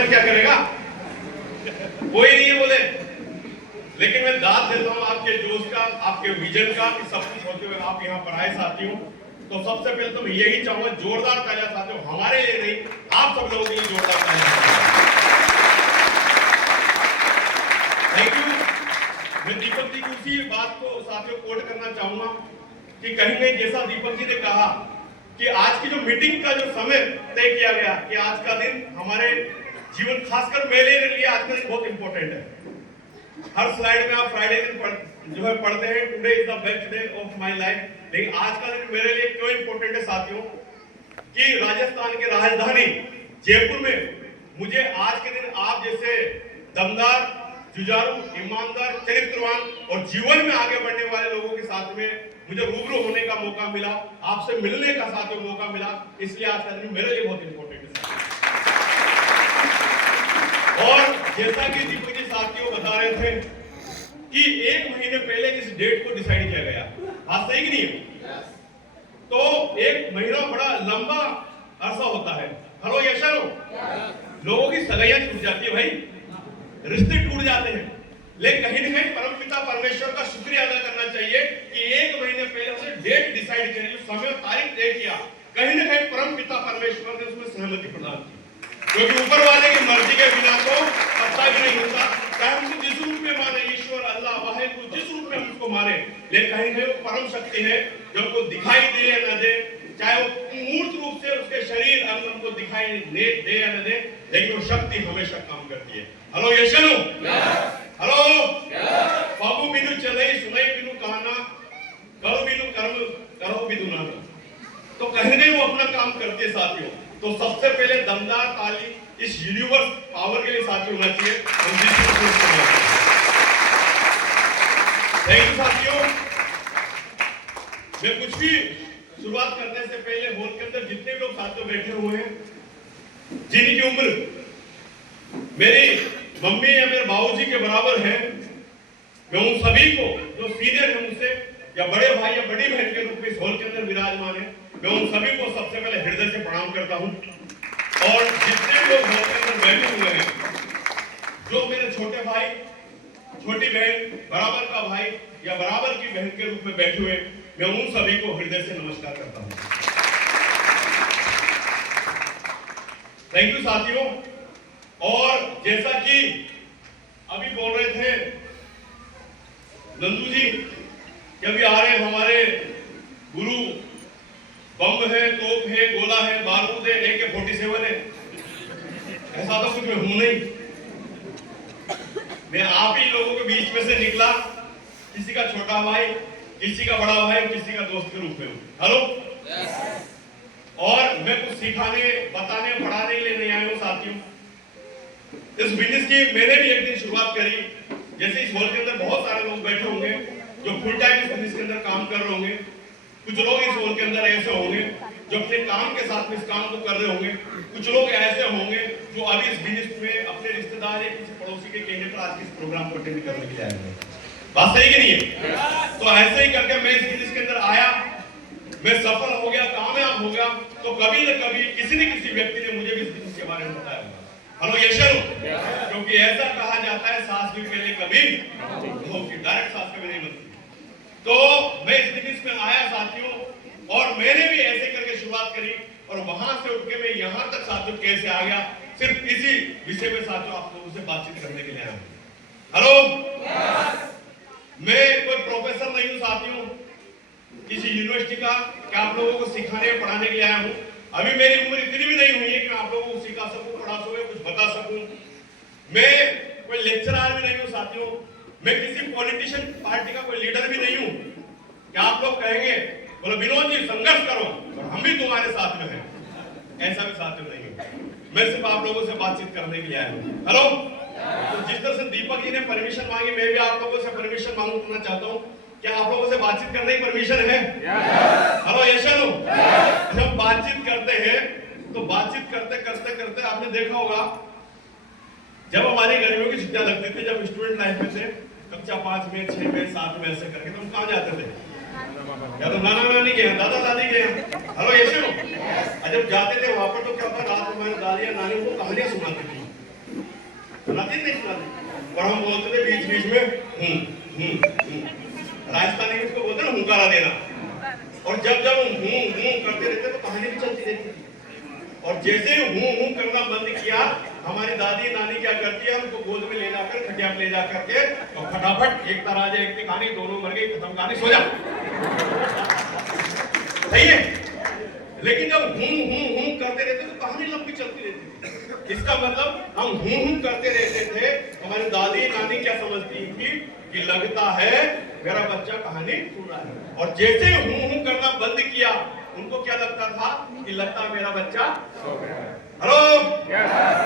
Organise क्या करेगा? कोई नहीं है बोले। लेकिन मैं दाद देता हूं आपके जोश का, आपके विजन का कि सब कुछ होते हुए आप यहाँ पर आए साथियों। तो सबसे पहले तो मैं यही चाहूंगा जोरदार तालियां साथियों, हमारे लिए नहीं, आप सब लोगों के लिए जोरदार तालियां। Thank you. मैं दीपक जी की उसी बात को साथियों कोट करना चाहूंगा कि कहीं नहीं, जैसा दीपक जी ने कहा कि आज की जो मीटिंग का जो समय तय किया गया कि आज का दिन हमारे जीवन, खासकर मेरे लिए आज का दिन बहुत इंपॉर्टेंट है। हर स्लाइड में आप फ्राइडे दिन जो है पढ़ते हैं, today is the best day of my life. लेकिन आज का दिन मेरे लिए क्यों इंपॉर्टेंट है साथियों कि राजस्थान की राजधानी जयपुर में मुझे आज के दिन आप जैसे दमदार, जुझारू, ईमानदार, चरित्रवान और जीवन में आगे बढ़ने वाले लोगों के साथ में मुझे रूबरू होने का मौका मिला, आपसे मिलने का साथियों मौका मिला। इसलिए आज का दिन मेरे लिए बहुत इंपॉर्टेंट है। और जैसा कि दीपक जी साथियों बता रहे थे कि 1 महीने पहले इस डेट को डिसाइड किया गया, बात सही कि नहीं है? तो 1 महीना बड़ा लंबा अरसा होता है। हेलो यशनो, लोगों की सगाइयां टूट जाती है भाई, रिश्ते टूट जाते हैं, लेकिन कहीं ना कहीं परमपिता परमेश्वर का शुक्रिया अदा करना चाहिए कि 1 महीने पहले उसने डेट डिसाइड करी, समय और तारीख तय किया। कहीं ना कहीं परमपिता परमेश्वर ने उसमें सहमति प्रदान की, क्योंकि ऊपर वाले की मर्जी के बिना तो पता भी नहीं होता। चाहे हमको जिस रूप में माने, ईश्वर, अल्लाह, वाहिगुरु, जिस रूप में हम उसको माने, लेकिन कहीं ना वो परम शक्ति है जो हमको दिखाई दे या न दे, चाहे वो मूर्त रूप से उसके शरीर अंग हमको दिखाई दे या न दे, लेकिन वो शक्ति हमेशा काम करती है। हेलो यशनु, हेलो, बाबू बिनु चले सुनाई बिनु कहना, करो बिनु कर्म करो बिनु ना। तो कहीं नहीं वो अपना काम करते हैं साथियों। तो सबसे पहले दमदार ताली इस यूनिवर्स पावर के लिए साथियों होना चाहिए। थैंक यू साथियों। मैं कुछ भी शुरुआत करने से पहले हॉल के अंदर जितने लोग साथियों बैठे हुए हैं, जिनकी उम्र मेरी मम्मी या मेरे बाबूजी के बराबर है, मैं उन सभी को जो सीनियर है मुझसे, या बड़े भाई या बड़ी बहन के रूप में इस हॉल के अंदर विराजमान है, मैं उन सभी को सबसे पहले हृदय से प्रणाम करता हूं। और जितने लोग हॉल के अंदर बैठे हुए हैं, जो मेरे छोटे भाई, छोटी बहन, बराबर का भाई या बराबर की बहन के रूप में बैठे हुए, मैं उन सभी को हृदय से नमस्कार करता हूं। थैंक यू साथियों। और जैसा कि अभी बोल रहे थे नंदू जी कि अभी आ रहे हमारे गुरु, बम है, तोप है, गोला है, बारूद है, AK-47 है, ऐसा तो कुछ मैं हूं नहीं। मैं आप ही लोगों के बीच में से निकला, किसी का छोटा भाई, किसी का बड़ा भाई, किसी का दोस्त के रूप में हूं। हेलो, और मैं कुछ सिखाने, बताने, पढ़ाने के लिए नहीं आया हूं साथियों। इस बिजनेस की मैंने भी एक दिन शुरुआत करी, जैसे इस हॉल के अंदर बहुत सारे लोग बैठे होंगे जो फुल टाइम इस बिजनेस के अंदर काम कर रहे होंगे। कुछ लोग इस हॉल के अंदर ऐसे होंगे जो अपने काम के साथ में इस काम को कर रहे होंगे। कुछ लोग ऐसे होंगे जो अभी इस बिजनेस में अपने रिश्तेदार या किसी पड़ोसी के कहने पर आज इस प्रोग्राम को अटेंड करने के लिए आए हैं। बात सही कि नहीं है? तो ऐसे ही करके मैं इस बिजनेस के अंदर आया, मैं सफल हो गया, कामयाब हो गया, तो कभी न कभी किसी न किसी व्यक्ति ने मुझे भी इस बिजनेस के बारे में बताया होगा। हेलो यशनु, क्योंकि ऐसा कहा जाता है सास भी पहले कभी होगी, डायरेक्ट सास कभी नहीं बनती। तो मैं इस बिजनेस में आया साथियों, और मैंने भी ऐसे करके शुरुआत करी, और वहां से उठ के मैं यहां तक साथियों कैसे आ गया, सिर्फ इसी विषय में साथियों आप लोगों से बातचीत करने के लिए आया हूं। हेलो, मैं कोई प्रोफेसर नहीं हूं साथियों किसी यूनिवर्सिटी का कि आप लोगों को सिखाने पढ़ाने के लिए आया हूं। अभी मेरी उम्र इतनी भी नहीं हुई है कि मैं आप लोगों को सिखा सकूं, पढ़ा सकूं, कुछ बता सकूं। मैं कोई लेक्चरर भी नहीं हूं साथियों, मैं किसी पॉलिटिशियन पार्टी का कोई लीडर भी नहीं हूं कि आप लोग कहेंगे बोलो विनोद जी संघर्ष करो और हम भी तुम्हारे साथ में हैं, ऐसा भी साथ में नहीं हूं। मैं सिर्फ आप लोगों से बातचीत करने के लिए आया हूं। हेलो, तो जिस तरह से दीपक जी ने परमिशन मांगी, मैं भी आप लोगों से परमिशन मांगना चाहता हूं। क्या आप लोगों से बातचीत करने की परमिशन है? हेलो यशनु, जब बातचीत करते हैं तो बातचीत करते करते करते आपने देखा होगा, जब हमारी गर्मियों की छुट्टियां लगती थी, जब स्टूडेंट लाइफ में थे, कक्षा 5 में, 6 में, 7 में ऐसे करके, तो हम कहाँ जाते थे? या तो नाना नानी के, दादा दादी के। हेलो यशनु, जब जाते थे वहां पर तो क्या होता, रात में दादी या नानी को कहानियां सुनाती थी। और हम बोलते थे बीच बीच में राजस्थानी में इसको बोलते हैं हुंकारा देना। और जब जब हम करते रहते तो कहानी भी चलती रहती थी। और जैसे हूं करना बंद किया, हमारी दादी नानी क्या करती है, उनको गोद में ले जाकर खटिया में ले जाकर के तो फटाफट एक तराजे एक की कहानी, दोनों मर गई, खत्म कहानी, सो जा। सही है। लेकिन जब हूं करते रहते तो कहानी लंबी चलती रहती थी। इसका मतलब हम हूं करते रहते थे, हमारी दादी नानी क्या समझती थी कि लगता है मेरा बच्चा कहानी सुन रहा है। और जैसे हूं करना बंद किया, उनको क्या लगता था कि लगता है मेरा बच्चा सो गया है। हेलो,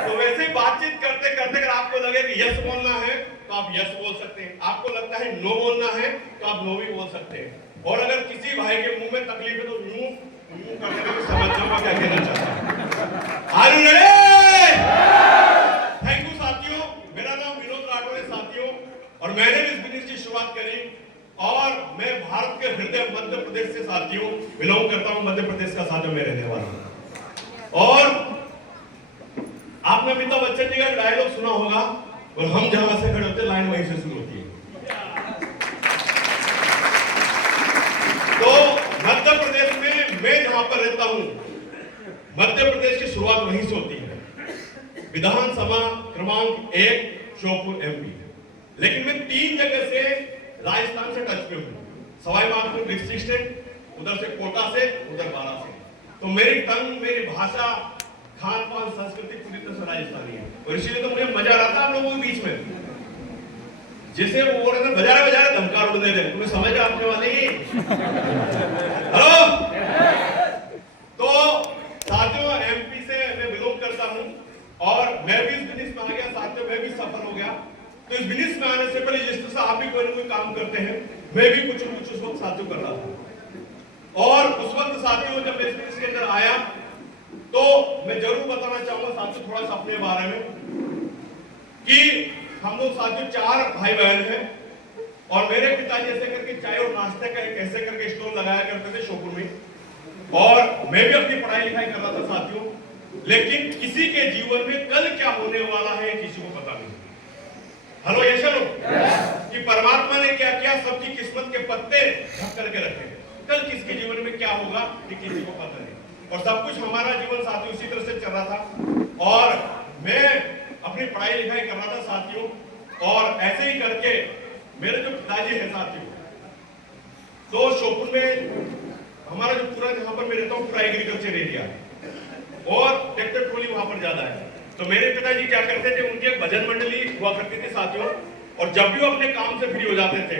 तो वैसे बातचीत करते करते अगर आपको लगे कि यस बोलना है तो आप यस बोल सकते हैं, आपको लगता है नो बोलना है तो आप नो भी बोल सकते हैं। और अगर किसी भाई के मुंह में तकलीफ है तो यूं करने में समझ जाऊंगा क्या कहना चाहता है। Are you ready? Thank you साथियों, मेरा नाम विनोद राठौर है साथियों, और मैंने इस बिजनेस की शुरुआत करी और मैं भारत के हृदय मध्य प्रदेश से साथियों बिलोंग करता हूं। मध्य प्रदेश का साथियों मैं रहने वाला हूं। और आपने अमिताभ बच्चन जी का डायलॉग सुना होगा, और हम जहां से खड़े होते लाइन वहीं से शुरू होती है। तो मध्य प्रदेश में मैं जहां पर रहता हूं, मध्य प्रदेश की शुरुआत वहीं से होती है। विधानसभा क्रमांक 1 श्योपुर एमपी। लेकिन मैं 3 जगह से राजस्थान से टच पे हूं। सवाई माधोपुर डिस्ट्रिक्ट से, उधर से कोटा से, उधर बारा से। तो मेरी टंग, मेरी भाषा, खान पान, संस्कृति पूरी तरह से राजस्थानी है। और इसीलिए तो मुझे मजा आता है आप लोगों के बीच में। जैसे वो बोल रहे थे बजारे धमकार उड़ दे रहे, तुम्हें समझ आपने वाले ही। हेलो, तो साथियों एमपी से मैं बिलोंग करता हूं और मैं भी इस बिजनेस में आ गया साथियों, मैं भी सफल हो गया। तो इस बिजनेस में आने से पहले जिस तरह से आप भी कोई ना कोई काम करते हैं, मैं भी कुछ न कुछ उस वक्त साथियों कर रहा था। और उस वक्त साथियों जब मैं इस बिजनेस के अंदर आया तो मैं जरूर बताना चाहूंगा साथियों थोड़ा सा अपने बारे में कि हम लोग साथियों 4 भाई बहन हैं। और मेरे पिताजी ऐसे करके चाय और नाश्ते का एक ऐसे करके स्टॉल लगाया करते थे शोपुर में। और मैं भी अपनी पढ़ाई लिखाई कर रहा था साथियों। लेकिन किसी के जीवन में कल क्या होने वाला है किसी को पता नहीं। हेलो, ये चलो कि परमात्मा ने क्या किया, सबकी किस्मत के पत्ते ढक करके रखे। कल किसके जीवन में क्या होगा ये किसी को पता नहीं। और सब कुछ हमारा जीवन साथियों इसी तरह से चल रहा था। और मैं अपनी पढ़ाई लिखाई कर रहा था साथियों। और ऐसे ही करके मेरे जो पिताजी हैं साथियों, तो शोपुर में हमारा जो पूरा जहां पर मैं रहता हूँ पूरा एग्रीकल्चर एरिया है और ट्रैक्टर ट्रॉली वहां पर ज्यादा है। तो मेरे पिताजी क्या करते थे, उनकी एक भजन मंडली हुआ करती थी साथियों। और जब भी वो अपने काम से फ्री हो जाते थे,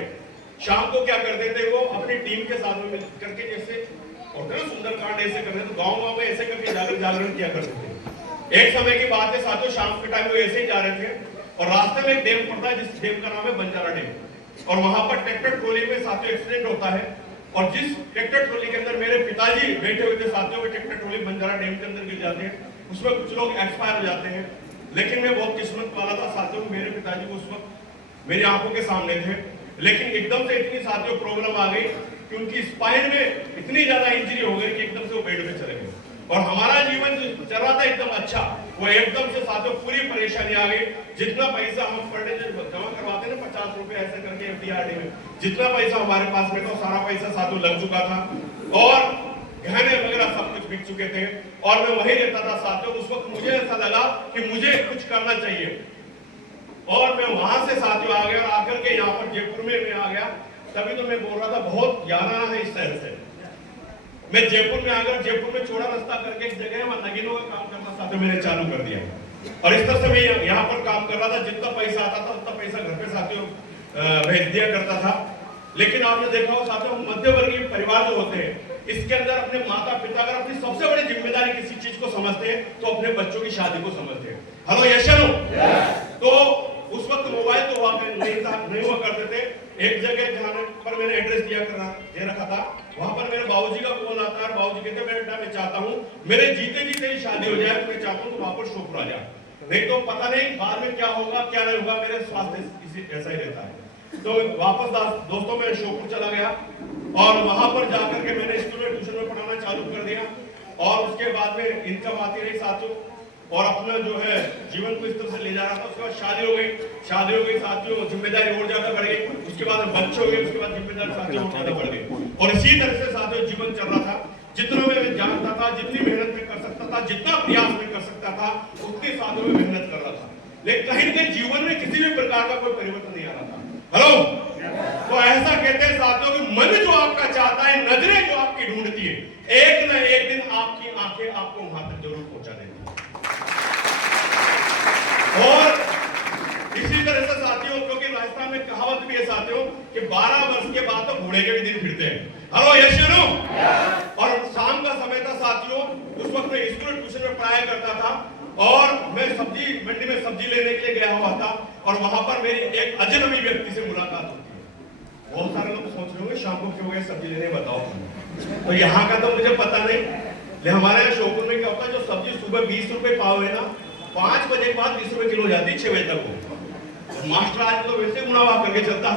शाम को क्या करते थे, वो अपनी टीम के साथ में मिल करके, जैसे और सुंदरकांड ऐसे कर रहे, तो गाँव में ऐसे करके जागरण किया करते थे। एक समय की बात है साथियों, शाम के टाइम वो ऐसे ही जा रहे थे और रास्ते में एक डैम पड़ता है, जिस डैम का नाम है बंजारा डैम। और वहां पर ट्रैक्टर ट्रॉली में साथियों एक्सीडेंट होता है। और जिस ट्रैक्टर ट्रॉली के अंदर मेरे पिताजी बैठे हुए थे साथियों, वो ट्रैक्टर ट्रॉली बंजारा डैम के अंदर गिर जाते हैं। उसमें कुछ लोग एक्सपायर हो जाते हैं। लेकिन मैं बहुत किस्मत वाला था साथियों, मेरे पिताजी को उस वक्त मेरी आंखों के सामने थे। लेकिन एकदम से इतनी साथियों प्रॉब्लम आ गई कि उनकी स्पाइन में इतनी ज्यादा इंजरी हो गई कि एकदम से वो बेड पे चले गए। और हमारा जीवन जो चल रहा था एकदम अच्छा, वो एकदम से साथियों पूरी परेशानी आ गई। जितना पैसा हम पर डे जमा करवाते ना 50 रुपए ऐसे करके एफडीआरडी में, जितना पैसा हमारे पास में था सारा पैसा साथियों लग चुका था और गहने वगैरह सब कुछ बिक चुके थे। और मैं वहीं रहता था साथियों। उस वक्त मुझे ऐसा लगा कि मुझे कुछ करना चाहिए और मैं वहां से साथियों आ गया और आकर के यहाँ पर जयपुर में मैं आ गया। तभी तो मैं बोल रहा था बहुत याना है इस शहर से। मैं जयपुर में आकर जयपुर में चौड़ा रास्ता करके एक जगह वहां नगीनों का काम करना साथियों मैंने चालू कर दिया। और इस तरह से मैं यहाँ पर काम कर रहा था। जितना पैसा आता था उतना पैसा घर पे साथियों भेज दिया करता था। लेकिन आपने देखा हो साथियों, मध्यवर्गीय परिवार जो होते हैं इसके अंदर अपने माता पिता अगर अपनी सबसे बड़ी जिम्मेदारी किसी चीज को समझते हैं तो अपने बच्चों की शादी को समझते हैं। हेलो यशनो, तो उस वक्त मोबाइल तो हुआ नहीं हुआ करते थे। एक जगह जहां पर मैंने एड्रेस दे रखा था, वहां पर मेरे बाबूजी का फोन आता है। बाबूजी कहते बेटा मैं चाहता हूँ मेरे जीते जीते ही शादी हो जाए, तो मैं चाहता हूँ तो वहां पर शोपुर आ जाए, नहीं तो पता नहीं बाद में क्या होगा क्या नहीं होगा। मेरे स्वास्थ्य ऐसा ही रहता है। तो वापस दोस्तों मैं शोपुर चला गया और वहां पर जाकर के मैंने स्कूल में ट्यूशन में पढ़ाना चालू कर दिया। और उसके बाद में इनकम आती रही साथियों। और अपना जो है जीवन को इस तरह से ले जा रहा था। उसके बाद शादी हो गई साथियों, जिम्मेदारी और ज्यादा बढ़ गई। उसके बाद बच्चे हो गए, उसके बाद जिम्मेदारी साथियों और ज्यादा बढ़ गई। और इसी तरह से साथियों जीवन चल रहा था। जितना मैं जानता था, जितनी मेहनत में कर सकता था, जितना प्रयास में कर सकता था, उतनी साथियों में मेहनत कर रहा था। लेकिन कहीं न कहीं जीवन में किसी भी प्रकार का कोई परिवर्तन नहीं आ रहा था। हेलो, तो ऐसा कहते हैं साथियों कि मन जो आपका चाहता है, नजरें जो आपकी ढूंढती है, एक न एक दिन आपकी आंखें आपको वहां तक जरूर पहुंचा देती है। और इसी तरह से साथियों, क्योंकि राजस्थान में कहावत भी है साथियों कि 12 वर्ष के बाद तो घोड़े के भी दिन फिरते हैं। हेलो, यस या नो? और शाम का समय था साथियों, उस वक्त मैं स्कूल ट्यूशन में पढ़ाया करता था और मैं सब्जी मंडी में सब्जी लेने के लिए गया हुआ था और वहां पर मेरी एक अजनबी व्यक्ति से मुलाकात होती है। बहुत सारे लोग सोच रहे होंगे शाम को क्यों गए सब्जी लेने, बताओ। तो यहाँ का तो मुझे पता नहीं, लेकिन हमारे यहाँ श्योपुर में क्या होता है, जो सब्जी सुबह 20 रुपए पाव है ना, 5 बजे के बाद 20 रुपए किलो जाती है, 6 बजे तक हो। मास्टर आज तो वैसे गुना वाप करके चलता।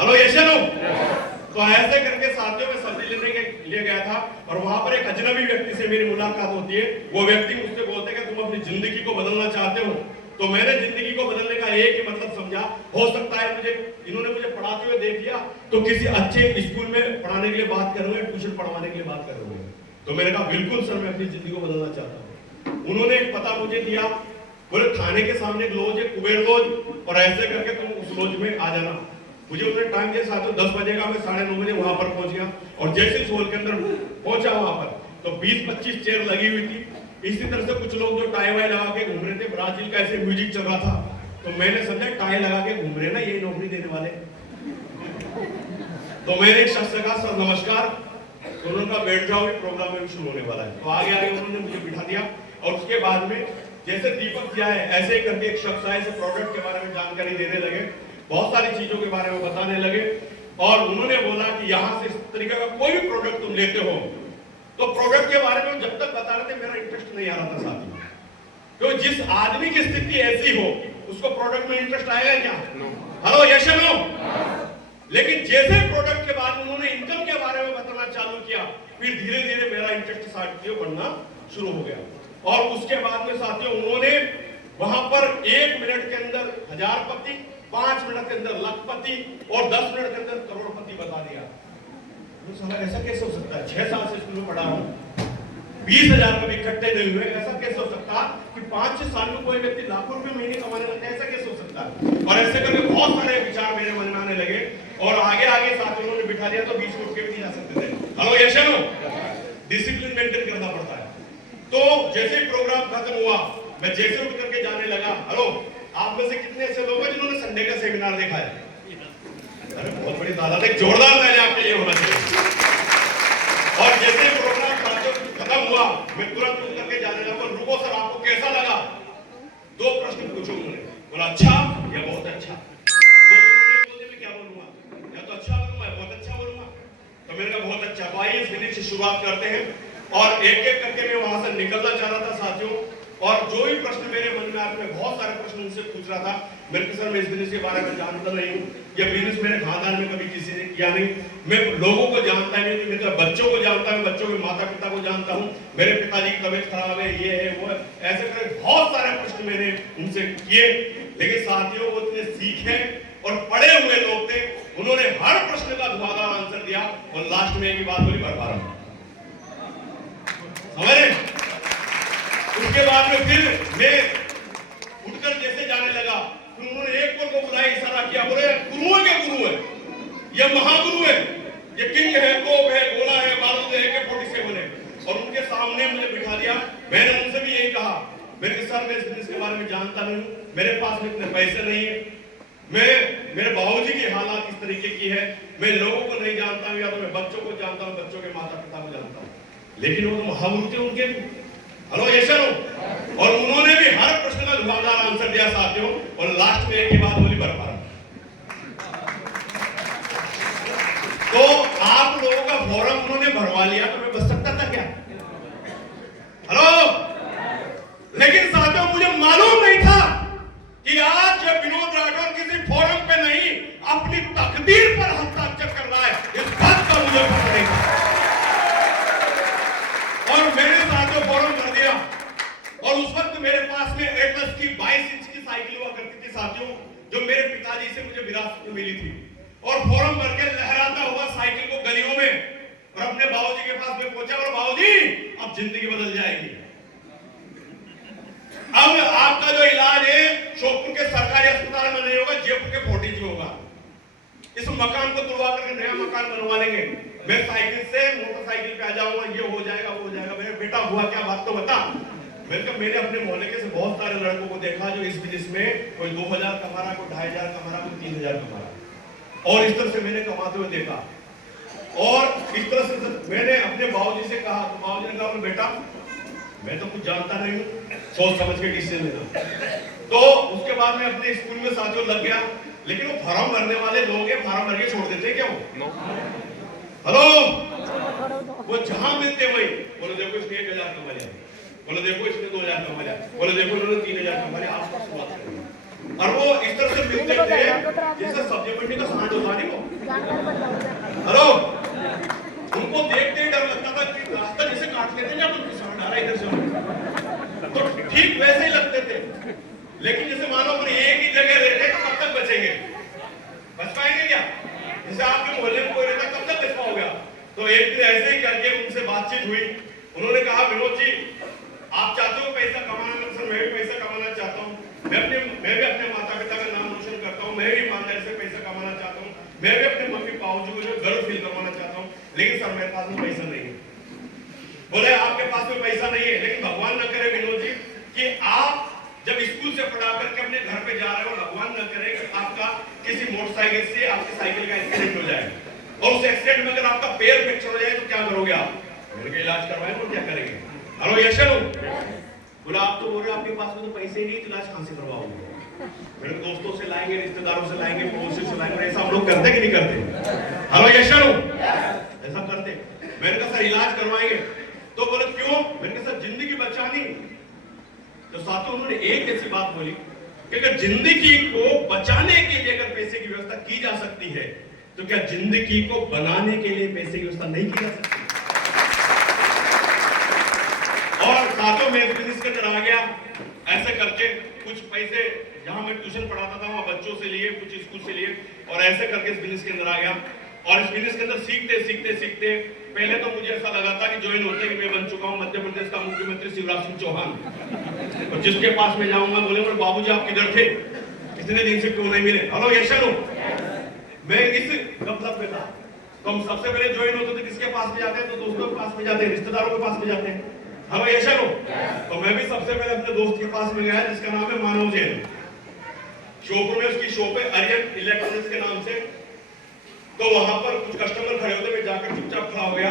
हेलो, यस या नो? तो ऐसे करके साथियों में सब्जी लेने के लिए गया था और वहां पर एक अजनबी व्यक्ति से मेरी मुलाकात होती है। वो व्यक्ति मुझसे बोलते हैं कि तुम अपनी जिंदगी को बदलना चाहते हो। तो मैंने जिंदगी को बदलने का एक ही मतलब समझा, हो सकता है इन्होंने मुझे पढ़ाते हुए देख लिया तो किसी अच्छे स्कूल में पढ़ाने के लिए बात करूंगा, ट्यूशन पढ़वाने के लिए बात करूंगा। तो मैंने कहा बिल्कुल सर, मैं अपनी जिंदगी को बदलना चाहता हूँ। उन्होंने एक पता मुझे दिया, बोले थाने के सामने एक लॉज है, कुबेर लॉज, और ऐसे करके तुम उस लॉज में आ जाना। मुझे उन्होंने टाइम दिया साथियों 10 बजे का, मैं 9:30 बजे वहां पर पहुंच गया और जैसे इस हॉल के अंदर पहुंचा वहां पर तो 20-25 चेयर लगी हुई थी। इसी तरह से कुछ लोग जो टाई वाई लगा के घूम रहे थे, ब्राजील का ऐसे म्यूजिक चल रहा था। तो मैंने समझा टाई लगा के घूम रहे ना, यही नौकरी देने वाले। तो मैंने एक शख्स से कहा सर नमस्कार, तो उन्होंने कहा बैठ जाओ, प्रोग्राम में शुरू होने वाला है। तो आगे आगे उन्होंने मुझे बिठा दिया और उसके बाद में जैसे दीपक जी आए, ऐसे ही करके एक शख्स आए, प्रोडक्ट के बारे में जानकारी देने लगे, बहुत सारी चीजों के बारे में बताने लगे और उन्होंने बोला कि यहाँ से इस तरीके का कोई भी प्रोडक्ट तुम लेते हो तो प्रोडक्ट के बारे में जब तक बता रहे थे मेरा इंटरेस्ट नहीं आ रहा था साथी। तो जिस आदमी की स्थिति ऐसी हो उसको प्रोडक्ट में इंटरेस्ट आएगा क्या? हेलो, यस या नो? लेकिन जैसे प्रोडक्ट के बाद उन्होंने इनकम के बारे में बताना चालू किया, फिर धीरे धीरे मेरा इंटरेस्ट साथियों बढ़ना शुरू हो गया। और उसके बाद में साथियों उन्होंने वहां पर 1 मिनट के अंदर 1000 पति, 5 मिनट के अंदर लखपति और 10 मिनट के अंदर करोड़पति बता दिया। तो साला ऐसा कैसे हो सकता है? 6 साल से स्कूल में पढ़ा हूं, 20,000 कभी इकट्ठे नहीं हुए, ऐसा कैसे हो सकता कि 5-6 साल में कोई व्यक्ति लाखों रुपए महीने कमाने लगता है? ऐसा कैसे हो सकता है? और ऐसे करके बहुत सारे विचार मेरे मन में आने लगे और आगे आगे साथ उन्होंने बिठा दिया तो बीच में उठ के भी नहीं जा सकते थे। हेलो, यस या नो? डिसिप्लिन मेंटेन करना पड़ता है। तो जैसे प्रोग्राम खत्म हुआ, मैं जैसे उठ करके जाने लगा, हेलो, आप में से कितने ऐसे लोग हैं जिन्होंने संडे का सेमिनार देखा है? अरे बहुत बड़ी तादाद है, जोरदार ताली आपके लिए होना चाहिए। और जैसे प्रोग्राम खत्म हुआ, मैं तुरंत उठ करके जाने लगा, रुको सर आपको कैसा लगा? 2 प्रश्न पूछो उन्होंने, बोला अच्छा या बहुत अच्छा। अब 2 बोलने में क्या बोलूंगा, या तो अच्छा बोलूंगा या बहुत अच्छा बोलूंगा। तो मैंने कहा बहुत अच्छा। तो आइए इस मिनट से शुरुआत करते हैं और एक एक करके मैं वहां से निकलना चाह रहा था साथियों। और जो भी प्रश्न मेरे मन में आए, मैं बहुत सारे प्रश्न उनसे पूछ रहा था। मेरे को सर मैं इस बिजनेस के बारे में जानता नहीं हूँ, ये बिजनेस मेरे खानदान में कभी किसी ने किया नहीं, मैं लोगों को जानता नहीं, मेरे बच्चों को जानता हूँ, बच्चों के माता पिता को जानता हूँ, मेरे पिताजी की तबीयत खराब है, ये है वो है, ऐसे करके बहुत सारे प्रश्न मैंने उनसे किए। लेकिन साथियों वो इतने सीखे और पढ़े हुए लोग थे, उन्होंने हर प्रश्न का धुआंधार आंसर दिया और लास्ट में एक ही बात बोली, भरभरा। समझे? उसके बाद में फिर मैं उठकर जैसे जाने लगा, फिर उन्होंने एक को बुलाया, इशारा किया, बोले गुरुओं के गुरु है, ये महागुरु है, ये किंग है, कोब है, गोला है, बारूद है, AK-47 है। और उनके सामने मुझे बिठा दिया। मैंने उनसे भी यही कहा, मेरे सर मैं इस बिजनेस के बारे में जानता नहीं हूँ, मेरे पास में इतने पैसे नहीं है, मेरे बाबूजी की हालात इस तरीके की है, मैं लोगों को नहीं जानता हूँ, या तो मैं बच्चों को जानता हूँ, बच्चों के माता पिता को जानता हूँ। लेकिन वो तो महागुरु थे उनके भी। हेलो, यस या नो? और उन्होंने भी हर प्रश्न का धुआंधार आंसर दिया साथियों और लास्ट में एक ही बात बोली, भरभरा। तो आप लोगों का फॉर्म उन्होंने भरवा लिया तो मैं बच सकता था क्या? हेलो, लेकिन साथियों मुझे मालूम नहीं था कि आज जब विनोद राठौर किसी फोरम पे नहीं अपनी तकदीर पर हस्ताक्षर कर रहा है, इस बात का मुझे पता नहीं था। और मैंने साथियों फोरम कर दिया और उस वक्त साथियों जो मेरे पिताजी से मुझे विरासत में मिली थी, और फॉर्म भर के लहराता हुआ साइकिल को गलियों में और अपने बाबूजी के पास में पहुंचा, और बाबूजी अब जिंदगी बदल जाएगी। अब आपका जो इलाज है शोकपुर के सरकारी अस्पताल में नहीं होगा, जयपुर के फोर्टिज में होगा। इस मकान को तोड़वा करके नया मकान बनवा लेंगे, मैं साइकिल से मोटरसाइकिल पे आ जाऊंगा, ये हो जाएगा वो हो जाएगा। मेरे बेटा हुआ क्या बात तो बता। मैंने अपने मोहल्ले के से बहुत सारे लड़कों को देखा जो इस बिजनेस में कोई 2000 कमा रहा, कोई 2500 कमा रहा, कोई 3000 कमा रहा, और इस तरह से मैंने कमाते हुए देखा। और इस तरह से मैंने अपने बाबूजी से कहा, तो बाबूजी ने कहा बेटा मैं तो कुछ जानता नहीं हूँ, सोच समझ के डिसीजन लेना। तो उसके बाद मैं अपने स्कूल में साथियों लग गया, लेकिन वो फॉर्म भरने वाले लोग हैं, फॉर्म भर के छोड़ देते क्या वो? हेलो, वो जहां मिलते वही बोलो देखो इसने 1000 कमा लिया, बोलो देखो इसने 2000 कमा लिया, बोलो देखो इन्होंने 3000 कमा लिया, आपस में बात करेंगे। और वो इस तरह से मिलते थे जैसे सब्जी मंडी का सांड होता नहीं वो। हेलो, उनको देखते ही डर लगता था कि रास्ता जैसे काट लेते हैं ना, सांड आ रहा है इधर से, तो ठीक वैसे ही लगते थे। लेकिन जैसे मानो अपन एक ही जगह रहते तो कब तक बचेंगे? बच पाएंगे क्या? जैसे आपके मोहल्ले में कोई रहता कब तक बच पाओगे? तो एक दिन ऐसे ही करके उनसे बातचीत हुई, उन्होंने कहा विनोद जी आप चाहते हो पैसा कमाना, सर मैं भी पैसा कमाना चाहता हूँ, मैं भी अपने माता पिता का नाम रोशन करता हूँ, मैं भी ईमानदारी से पैसा कमाना चाहता हूँ, मैं भी अपने मम्मी पापा को जो गर्व फील करवाना चाहता हूँ, लेकिन सर मेरे पास में पैसा नहीं है। बोले आपके पास में पैसा नहीं है, लेकिन भगवान न करे विनोद जी कि आप जब स्कूल से पढ़ा करके अपने घर पे जा रहे हो, भगवान न करे कि आपका किसी मोटरसाइकिल से आपकी साइकिल का एक्सीडेंट हो जाए, और उस एक्सीडेंट में अगर आपका पैर फ्रैक्चर हो जाए तो क्या करोगे आप? मेरे का इलाज करवाए तो क्या करेंगे? हेलो यशनु, बोला आप तो बोल रहे आपके पास में तो पैसे ही नहीं, इलाज कहां से करवाओगे? मेरे दोस्तों से लाएंगे, रिश्तेदारों से लाएंगे, पड़ोसियों से लाएंगे, ऐसा हम लोग करते कि नहीं करते? हेलो यशनु, ऐसा करते। मैंने कहा सर इलाज करवाएंगे, तो बोले क्यों? मैंने कहा सर जिंदगी बचानी। तो साथियों उन्होंने एक ऐसी बात बोली कि अगर जिंदगी को बचाने के लिए अगर पैसे की व्यवस्था की जा सकती है, तो क्या जिंदगी को बनाने के लिए पैसे की व्यवस्था नहीं की जा सकती? और साथियों में बिजनेस के अंदर आ गया, ऐसे करके कुछ पैसे जहां मैं ट्यूशन पढ़ाता था वहां बच्चों से लिए, कुछ स्कूल से लिए, और ऐसे करके इस बिजनेस के अंदर आ गया। और इस बिजनेस के अंदर सीखते सीखते सीखते पहले तो मुझे ऐसा लगा था कि ज्वाइन होते कि मैं बन चुका हूं मध्य प्रदेश का मुख्यमंत्री शिवराज सिंह चौहान, और जिसके पास में जाऊंगा बोले बाबूजी आप किधर थे, इतने दिन से क्यों नहीं मिले? हेलो यशनु, मैं इस गपशप में था। तो हम सबसे पहले ज्वाइन होते थे किसके पास में जाते हैं? तो दोस्तों के पास में जाते हैं, रिश्तेदारों के पास में जाते हैं। हेलो यशनु, तो मैं भी सबसे पहले अपने दोस्त के पास में गया जिसका नाम है मानव जैन, शोपुर में उसकी शॉप है आर्यन इलेक्ट्रॉनिक्स के नाम से। तो वहां पर कुछ कस्टमर खड़े होते, मैं जाकर चुपचाप खड़ा हो गया,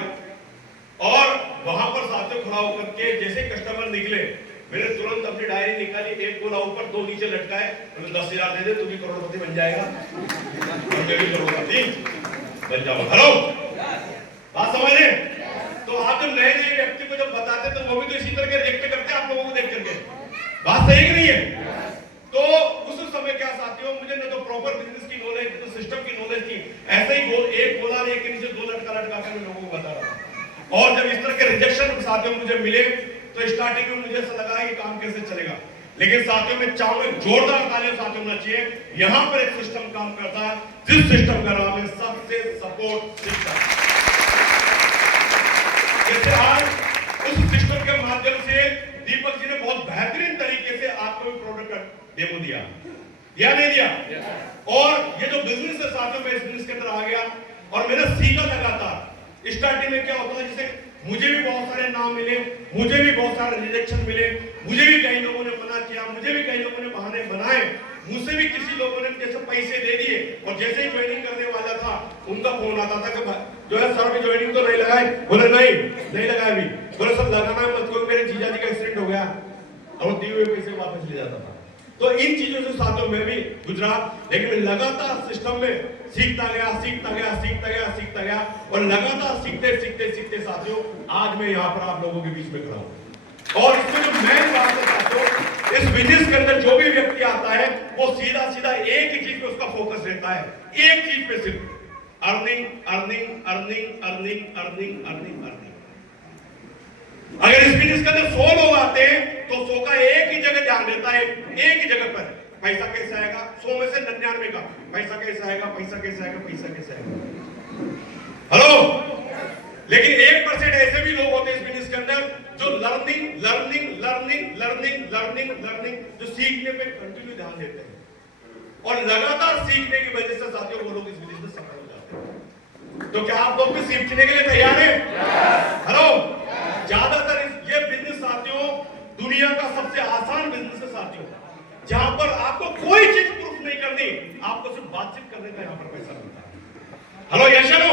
और वहां पर साथियों खड़ा होकर के जैसे कस्टमर निकले मैंने तुरंत अपनी डायरी निकाली, एक बोला ऊपर दो नीचे लटकाए, 10,000 दे दे तू भी करोड़पति बन जाएगा, मैं भी करोड़पति बन जाऊंगा। हेलो, बात समझ रहे? तो आप जब नए नए व्यक्ति को जब बताते तो वो भी तो इसी तरह के रिएक्ट करते हैं आप लोगों को देख करके, बात सही नहीं है? तो उस समय क्या साथियों मुझे न तो प्रॉपर बिजनेस की नॉलेज, तो सिस्टम की नॉलेज थी, ऐसे ही एक बोला एक के नीचे दो लटका लटका कर मैं लोगों को बता रहा था। और जब इस तरह के रिजेक्शन साथियों मुझे मिले तो स्टार्टिंग में मुझे ऐसा लगा कि काम कैसे चलेगा, लेकिन साथियों में चाहूंगा जोरदार तालियां साथियों होना चाहिए। यहां पर एक सिस्टम काम करता है, जिस सिस्टम का नाम है सबसे सपोर्ट सिस्टम। जैसे आज उस सिस्टम के माध्यम से दीपक जी ने बहुत बेहतरीन तरीके से आपको प्रोडक्ट डेमो दिया, या नहीं दिया? और ये जो बिजनेस है साथियों में इस बिजनेस के अंदर आ गया और मैंने सीखा लगातार। स्टार्टिंग में क्या होता है, जैसे मुझे भी बहुत सारे नाम मिले, मुझे भी बहुत सारे रिजेक्शन मिले, मुझे भी कई लोगों ने मना किया, मुझे भी कई लोगों ने बहाने बनाए, मुझसे भी किसी लोगों ने जैसे पैसे दे दिए, और जैसे ही ज्वाइनिंग करने वाला था उनका फोन आता था कि जो है सर भी ज्वाइनिंग तो नहीं लगाए, बोले नहीं लगाया अभी, बोले सर लगाना मत करो मेरे जीजा जी का एक्सीडेंट हो गया, और दिए हुए पैसे वापस ले जाता था। तो इन चीजों से साथियों में भी गुजरा, लेकिन लगातार सिस्टम में सीखता गया, और लगातार सीखते साथियों आज मैं यहाँ पर आप लोगों के बीच में खड़ा हूँ। और इसमें जो मेन बात है साथियों, इस बिजनेस के अंदर जो भी व्यक्ति आता है वो सीधा एक ही चीज पे उसका फोकस रहता है, एक चीज पे सिर्फ, अर्निंग। अगर इस बिजनेस के अंदर 100 लोग आते हैं तो 100 का एक ही जगह ध्यान देता है, एक ही जगह पर, पैसा कैसे आएगा, 100 में से 99 का पैसा कैसे आएगा, पैसा कैसे आएगा, पैसा कैसे आएगा। हेलो, लेकिन 1% ऐसे भी लोग होते हैं इस बिजनेस के अंदर जो learning learning learning learning learning learning जो सीखने पे कंटिन्यू ध्यान देते हैं और लगातार सीखने की वजह से साथियों वो लोग इस बिजनेस में सफल हो जाते हैं। तो क्या आप लोग भी सीखने के लिए तैयार हैं? हेलो, ज्यादातर ये बिजनेस साथियों दुनिया का सबसे आसान बिजनेस है साथियों, जहां पर आपको कोई चीज प्रूफ नहीं करनी, आपको सिर्फ बातचीत करने का यहां पर पैसा मिलता है। हेलो यशनो,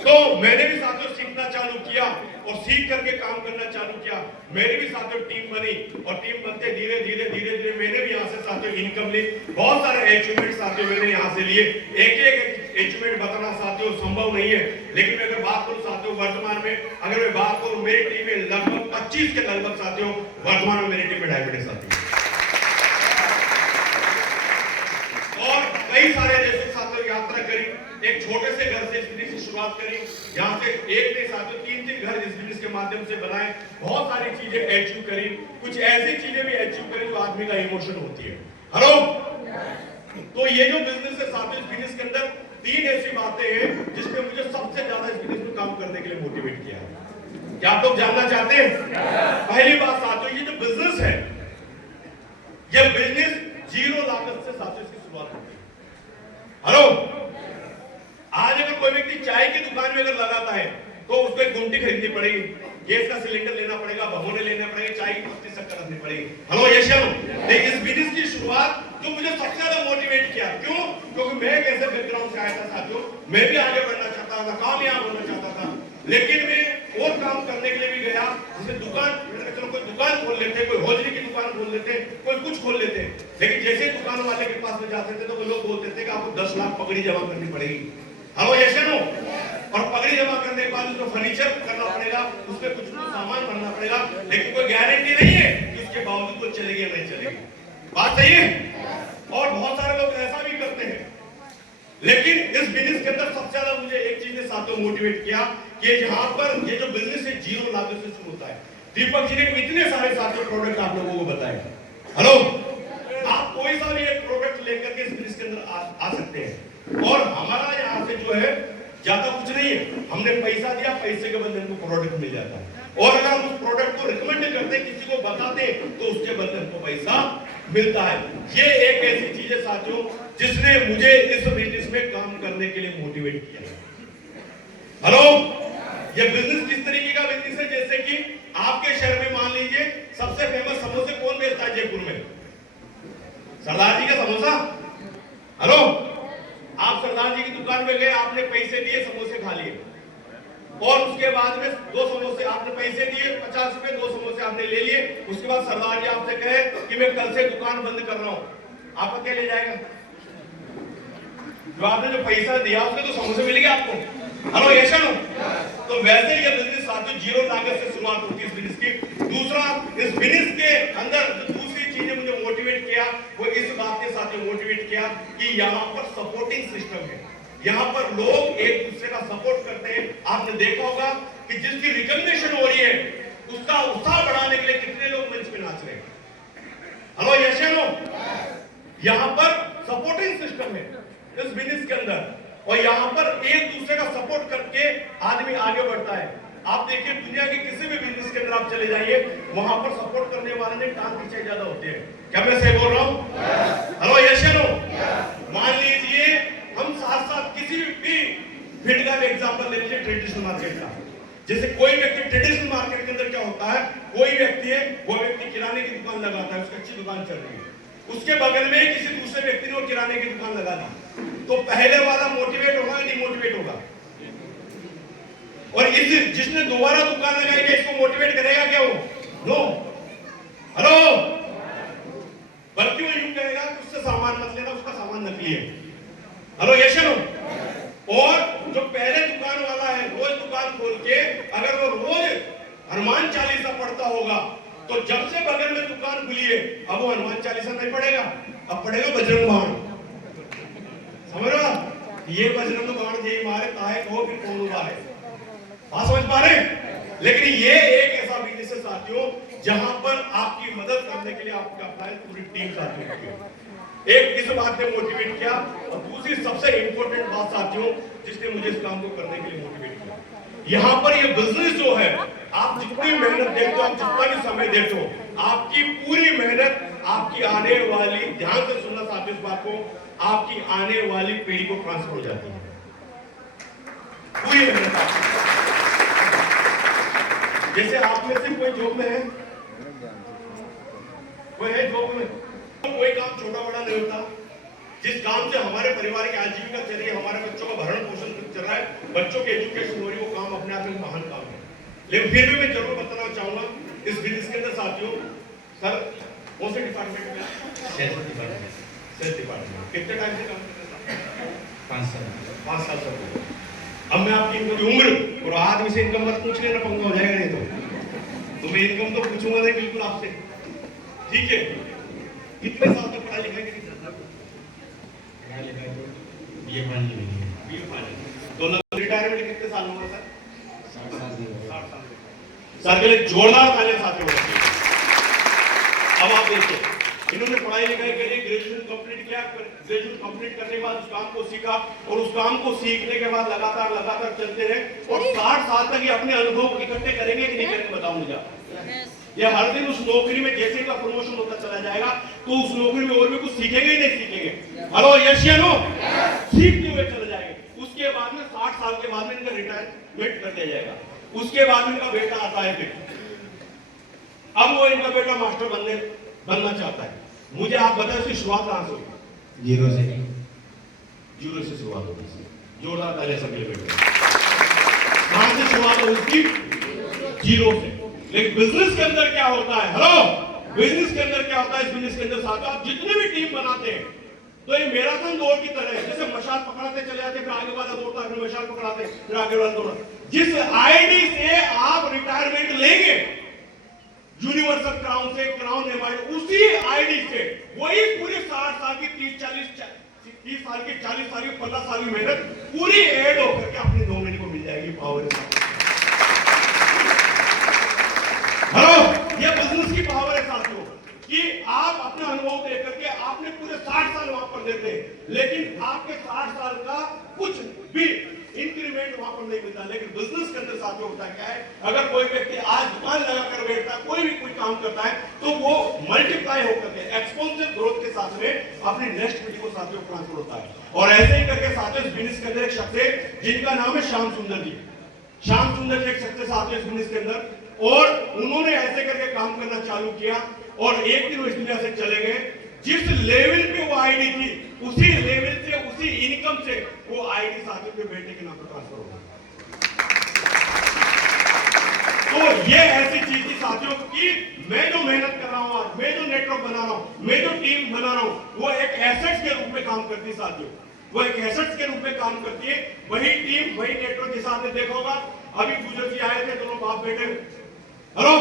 तो मैंने भी साथियों सीखना चालू किया और सीख करके काम करना चालू किया। मेरी भी साथियों टीम बनी और टीम बनते धीरे धीरे धीरे धीरे मैंने भी यहाँ से साथियों इनकम ली, बहुत सारे अचीवमेंट साथियों मैंने यहाँ से लिए। एक एक अचीवमेंट बताना साथियों संभव नहीं है, लेकिन मैं अगर बात करूँ साथियों वर्तमान में, अगर मैं बात करूँ मेरी टीम में लगभग 25 के लगभग साथियों वर्तमान में मेरी टीम में डायबिटिक साथी और कई सारे देशों साथियों यात्रा करी, एक छोटे से घर से इस बिजनेस की शुरुआत करी, यहाँ से एक ने साथियों 3-3 घर इस बिजनेस के माध्यम से बनाए, बहुत सारी चीजें अचीव करी, कुछ ऐसी चीजें भी अचीव करी जो आदमी का इमोशन होती है। हेलो, तो ये जो बिजनेस है साथियों, इस बिजनेस के अंदर 3 ऐसी बातें हैं जिसने मुझे सबसे ज्यादा इस बिजनेस में काम करने के लिए मोटिवेट किया है। क्या आप लोग जानना चाहते हैं? पहली बात साथियों, ये जो बिजनेस है, ये बिजनेस 0 लागत से साथियों इसकी शुरुआत होती है। हेलो, आज अगर कोई व्यक्ति चाय की दुकान में अगर लगाता है तो उसको एक गुमटी खरीदनी पड़ेगी, गैस का सिलेंडर लेना पड़ेगा, भगोने लेने पड़ेगे, चाय की पत्ती शक्कर रखनी पड़ेगी। हेलो यशम, लेकिन इस बिजनेस की शुरुआत जो मुझे सबसे ज्यादा मोटिवेट किया, क्यों? क्योंकि मैं एक ऐसे बैकग्राउंड से आया था साथियों, मैं भी आगे बढ़ना चाहता था, कामयाब होना चाहता था, लेकिन मैं और काम करने के लिए भी गया, जैसे दुकान, चलो कोई दुकान खोल लेते, कोई होजरी की दुकान खोल लेते, कोई कुछ खोल लेते, लेकिन जैसे दुकान वाले के पास में जाते थे तो वो लोग बोलते थे कि आपको 10 लाख पगड़ी जमा करनी पड़ेगी। हेलो यशनो, और पगड़ी जमा करने के बाद उसमें फर्नीचर करना पड़ेगा, उसमें कुछ सामान भरना पड़ेगा, लेकिन कोई गारंटी नहीं है कि उसके बावजूद वो चलेगी या नहीं चलेगी। बात सही है? और बहुत सारे लोग ऐसा भी करते हैं, लेकिन इस बिजनेस के अंदर सबसे ज्यादा मुझे एक चीज ने साथियों मोटिवेट किया कि यहाँ पर ये जो बिजनेस है 0 लागत से शुरू होता है। दीपक जी ने इतने सारे साथियों प्रोडक्ट आप लोगों को बताए। हेलो, आप कोई सा भी एक प्रोडक्ट लेकर के इस बिजनेस के अंदर आ सकते हैं, और हमारा यहाँ से जो है ज्यादा कुछ नहीं है, हमने पैसा दिया, पैसे के बदले हमको प्रोडक्ट मिल जाता है, और अगर हम उस प्रोडक्ट को रिकमेंड करते, किसी को बताते, तो उसके बदले हमको पैसा मिलता है। ये एक ऐसी चीज है साथियों जिसने मुझे इस बिजनेस में काम करने के लिए मोटिवेट किया। हेलो, ये बिजनेस किस तरीके का बिजनेस है, जैसे कि आपके शहर में मान लीजिए सबसे फेमस समोसे कौन बेचता है जयपुर में? सरदार जी का समोसा। हेलो, आप सरदार जी की दुकान में गए, आपने पैसे दिए, समोसे खा लिए, और उसके बाद में 2 समोसे आपने पैसे दिए 50 रुपए, 2 समोसे आपने ले लिए, उसके बाद सरदार जी आपसे कहे कि मैं कल से दुकान बंद कर रहा हूं, आपका क्या ले जाएगा? जो आपने जो पैसा दिया उसके तो समोसे मिल गए आपको। हेलो यशन, तो वैसे ये बिजनेस साथियों 0 लागत से शुरुआत होती है इस बिजनेस की। दूसरा, इस बिजनेस के अंदर दूसरी चीज ने मुझे मोटिवेट किया, वो इस बात के साथ मोटिवेट किया कि यहाँ पर सपोर्टिंग सिस्टम है, यहाँ पर लोग एक दूसरे का सपोर्ट करते हैं। आपने देखा होगा कि जिसकी रिकॉग्निशन हो रही है उसका उत्साह बढ़ाने के लिए कितने लोग मंच पे नाच रहे हैं। हेलो यशनो, यहाँ पर सपोर्टिंग सिस्टम है इस बिजनेस के अंदर, और यहाँ पर एक दूसरे का सपोर्ट करके आदमी आगे बढ़ता है। आप देखिए दुनिया के किसी भी बिजनेस के अंदर आप चले जाइए, वहां पर सपोर्ट करने वाले ने टांग पीछे ज्यादा होते हैं। क्या मैं सही बोल रहा हूँ? हेलो यशनो, मान लीजिए हम साथ साथ किसी भी फील्ड का एग्जांपल ले लीजिए, ट्रेडिशनल मार्केट का। जैसे कोई व्यक्ति ट्रेडिशनल मार्केट के अंदर क्या होता है, कोई व्यक्ति है, वो व्यक्ति किराने की दुकान लगाता है, उसकी अच्छी दुकान चल रही है, उसके बगल में किसी दूसरे व्यक्ति ने वो किराने की दुकान लगा दी, तो पहले वाला मोटिवेट होगा, डिमोटिवेट होगा, और इस जिसने दोबारा दुकान लगाई है इसको मोटिवेट करेगा क्या वो? नो। हेलो, बल्कि वो यूं कहेगा कि उससे सामान मत लेना, उसका सामान नकली है। हेलो यशनो, और जो पहले दुकान वाला है रोज दुकान खोल के अगर वो रोज हनुमान चालीसा पढ़ता होगा, तो जब से बगल में दुकान खुली है अब वो हनुमान चालीसा नहीं पढ़ेगा, अब पढ़ेगा बजरंग बाण। समझ रहा? ये बजरंग बाण जे मारे ताहे कहो फिर कौन उबारे। बात समझ पा रहे? लेकिन ये एक ऐसा बिजनेस है साथियों जहां पर आपकी मदद करने के लिए आपका अप्लाई पूरी टीम साथ में एक इस बात ने मोटिवेट किया, और दूसरी सबसे इंपॉर्टेंट बात साथियों जिसने मुझे इस काम को करने के लिए मोटिवेट किया, यहाँ पर ये बिजनेस जो है, आप जितनी मेहनत देते हो, आप जितना भी समय देते हो, आपकी पूरी मेहनत आपकी आने वाली, ध्यान से सुनना साथियों इस बात को, आपकी आने वाली पीढ़ी को ट्रांसफर हो जाती है पूरी मेहनत। जैसे आप में से कोई जॉब में है, कोई है जॉब में, तो कोई काम छोटा बड़ा नहीं होता। जिस काम से हमारे परिवार की आजीविका चल रही है, हमारे बच्चों का भरण पोषण चल रहा है, बच्चों की एजुकेशन हो रही है, वो काम अपने आप में महान काम है। लेकिन फिर भी मैं जरूर बताना चाहूंगा इस बिजनेस के अंदर साथियों, सर कौन से डिपार्टमेंट में? Sales department. सेल्स डिपार्टमेंट कितने टाइम से काम कर रहे हैं? 5 साल से। अब मैं आपकी इनकम की उम्र और आदमी से इनकम मत पूछ लेना, पंगा हो जाएगा नहीं तो मैं इनकम तो पूछूंगा नहीं बिल्कुल आपसे, ठीक है? कितने साल तक पढ़ाई लिखाई करी? ये तो रिटायरमेंट कितने साल होगा सर? 60 साल। सर के लिए जोरदार तालियां साथियों। अब आप देखिए, इन्होंने पढ़ाई लिखाई के लिए ग्रेजुएशन कंप्लीट किया, ग्रेजुएशन कंप्लीट करने के बाद उस काम को सीखा, और उस काम को सीखने के बाद लगातार चलते रहे, और 60 साल तक ये अपने अनुभव इकट्ठे करेंगे कि नहीं करेंगे बताऊं मुझे? ये हर दिन उस नौकरी में जैसे का प्रमोशन होता चला जाएगा, तो उस नौकरी में और भी कुछ सीखेंगे ही नहीं सीखेंगे? हेलो यस या नो? सीखते हुए चले जाएंगे। उसके बाद में 60 साल के बाद में इनका रिटायरमेंट कर दिया जाएगा। उसके बाद में इनका बेटा आता है, फिर अब वो इनका बेटा मास्टर बनना चाहता है। मुझे आप बताएं इसकी शुरुआत कहां से हुई? जीरो से शुरुआत होगी। जोरदार तालियां सबके लिए बेटे। कहां से शुरुआत होगी इसकी? जीरो से। लेकिन बिजनेस के अंदर क्या होता है? हेलो, बिजनेस के अंदर क्या होता है? इस बिजनेस के अंदर साथ आप जितने भी टीम बनाते हैं, तो ये मैराथन दौड़ की तरह है। जैसे मशाल पकड़ाते चले जाते, फिर आगे वाला दौड़ता है, फिर मशाल पकड़ाते, फिर आगे वाला दौड़ता। जिस आईडी से आप रिटायरमेंट लेंगे, यूनिवर्सल क्राउन से, क्राउन एमआईडी, उसी आईडी से वही पूरी 60 साल की 30 साल की 40 साल की 50 साल की मेहनत पूरी ऐड होकर के अपने नॉमिनी को मिल जाएगी पावर। हेलो, ये बिजनेस की पावर है साथियों, कि आप अपने अनुभव देकर के आपने पूरे 60 साल वहां पर देते, लेकिन आपके 60 साल का कुछ भी इंक्रीमेंट वहां पर नहीं मिलता। लेकिन बिजनेस के अंदर साथियों होता क्या है, अगर कोई व्यक्ति आज दुकान लगाकर बैठता है, कोई काम करता है, तो वो मल्टीप्लाई होकर के एक्सपोनेंशियल ग्रोथ के साथ में अपनी नेक्स्ट पीढ़ी को साथियों ट्रांसफर होता है। और ऐसे ही करके साथियों इस बिजनेस के अंदर एक शख्स है जिनका नाम है श्याम सुंदर जी। श्याम सुंदर जी एक शख्स है साथियों इस बिजनेस के अंदर, और उन्होंने ऐसे करके काम करना चालू किया, और एक दिन वो इस दुनिया से चले गए। जिस लेवल पे वो आईडी थी, उसी लेवल से, उसी इनकम से वो आईडी साथियों के बेटे के नाम पर ट्रांसफर होगा। तो ये ऐसी चीज थी साथियों की, मैं जो मेहनत कर रहा हूं आज, मैं जो नेटवर्क बना रहा हूं, मैं जो टीम बना रहा हूं, वो एक एसेट्स के रूप में काम करती है साथियों, वो एक एसेट्स के रूप में काम करती है। वही टीम, वही नेटवर्क के साथ में देखा होगा, अभी गुजर जी आए थे, दोनों बाप बेटे, हेलो,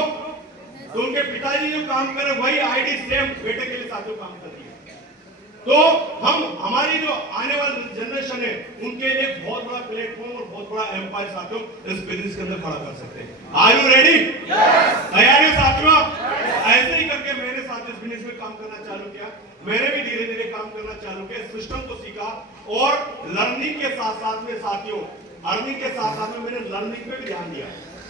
तो उनके पिताजी जो काम कर रहे वही आईडी सेम बेटे के लिए साथियों काम करती है। तो हम, हमारी जो आने वाली जनरेशन है, उनके लिए बहुत बड़ा प्लेटफॉर्म और बहुत बड़ा एम्पायर साथियों इस बिजनेस के अंदर खड़ा कर सकते हैं। Are you ready? तैयार है साथियों? ऐसे ही करके मैंने साथ इस बिजनेस में काम करना चालू किया। मैंने भी धीरे धीरे काम करना चालू किया, सिस्टम को सीखा, और लर्निंग के साथ साथ में साथियों, अर्निंग के साथ साथ में मैंने लर्निंग पे भी ध्यान दिया।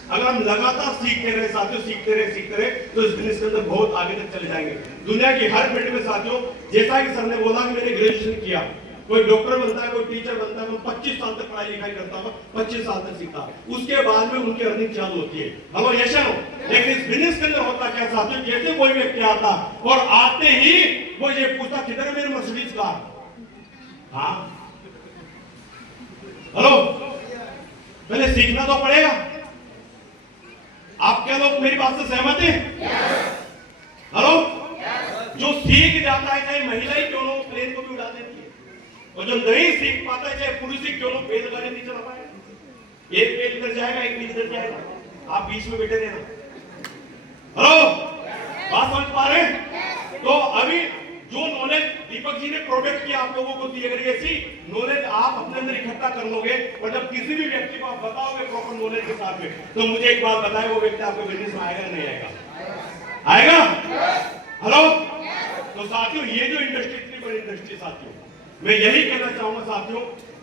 अगर हम लगातार सीखते रहे साथियों, सीखते रहे, तो इस बिजनेस के अंदर बहुत आगे तक चले जाएंगे। दुनिया की हर फील्ड में साथियों, जैसा कि सर ने बोला कि मैंने ग्रेजुएशन किया, कोई डॉक्टर बनता है, कोई टीचर बनता है, 25 साल तक पढ़ाई लिखाई करता है, 25 साल तक सीखता, उसके बाद में उनकी अर्निंग चालू होती है। हेलो यस या नो? लेकिन इस बिजनेस के अंदर होता क्या साथियों, जैसे कोई व्यक्ति आता और आते ही वो ये पूछता, किधर है मेरी मर्सिडीज कार? हाँ, हेलो, पहले सीखना तो पड़ेगा। आप क्या लोग मेरी बात से सहमत हैं? हेलो, जो सीख जाता है, चाहे महिला ही क्यों ना, प्लेन को भी उड़ा देती है, और जो नहीं सीख पाता है, चाहे पुरुष ही क्यों ना, बैलगाड़ी नहीं चला पाएगा। एक पेज इधर जाएगा, एक पेज इधर जाएगा, आप बीच में बैठे रहना। हेलो, बात समझ पा रहे हैं? तो अभी जो नॉलेज दीपक जी ने प्रोडक्ट किया आप लोगों को दी, अगर ऐसी नॉलेज आप अपने अंदर इकट्ठा कर लोगे, और जब किसी भी व्यक्ति को आप बताओगे प्रॉपर नॉलेज के साथ में, तो मुझे एक बात बताएं, वो व्यक्ति आपके बिजनेस में आएगा नहीं आएगा? आएगा? हेलो? तो साथियों, ये जो इंडस्ट्री इतनी बड़ी इंडस्ट्री साथियों, मैं यही कहना चाहूंगा साथियों,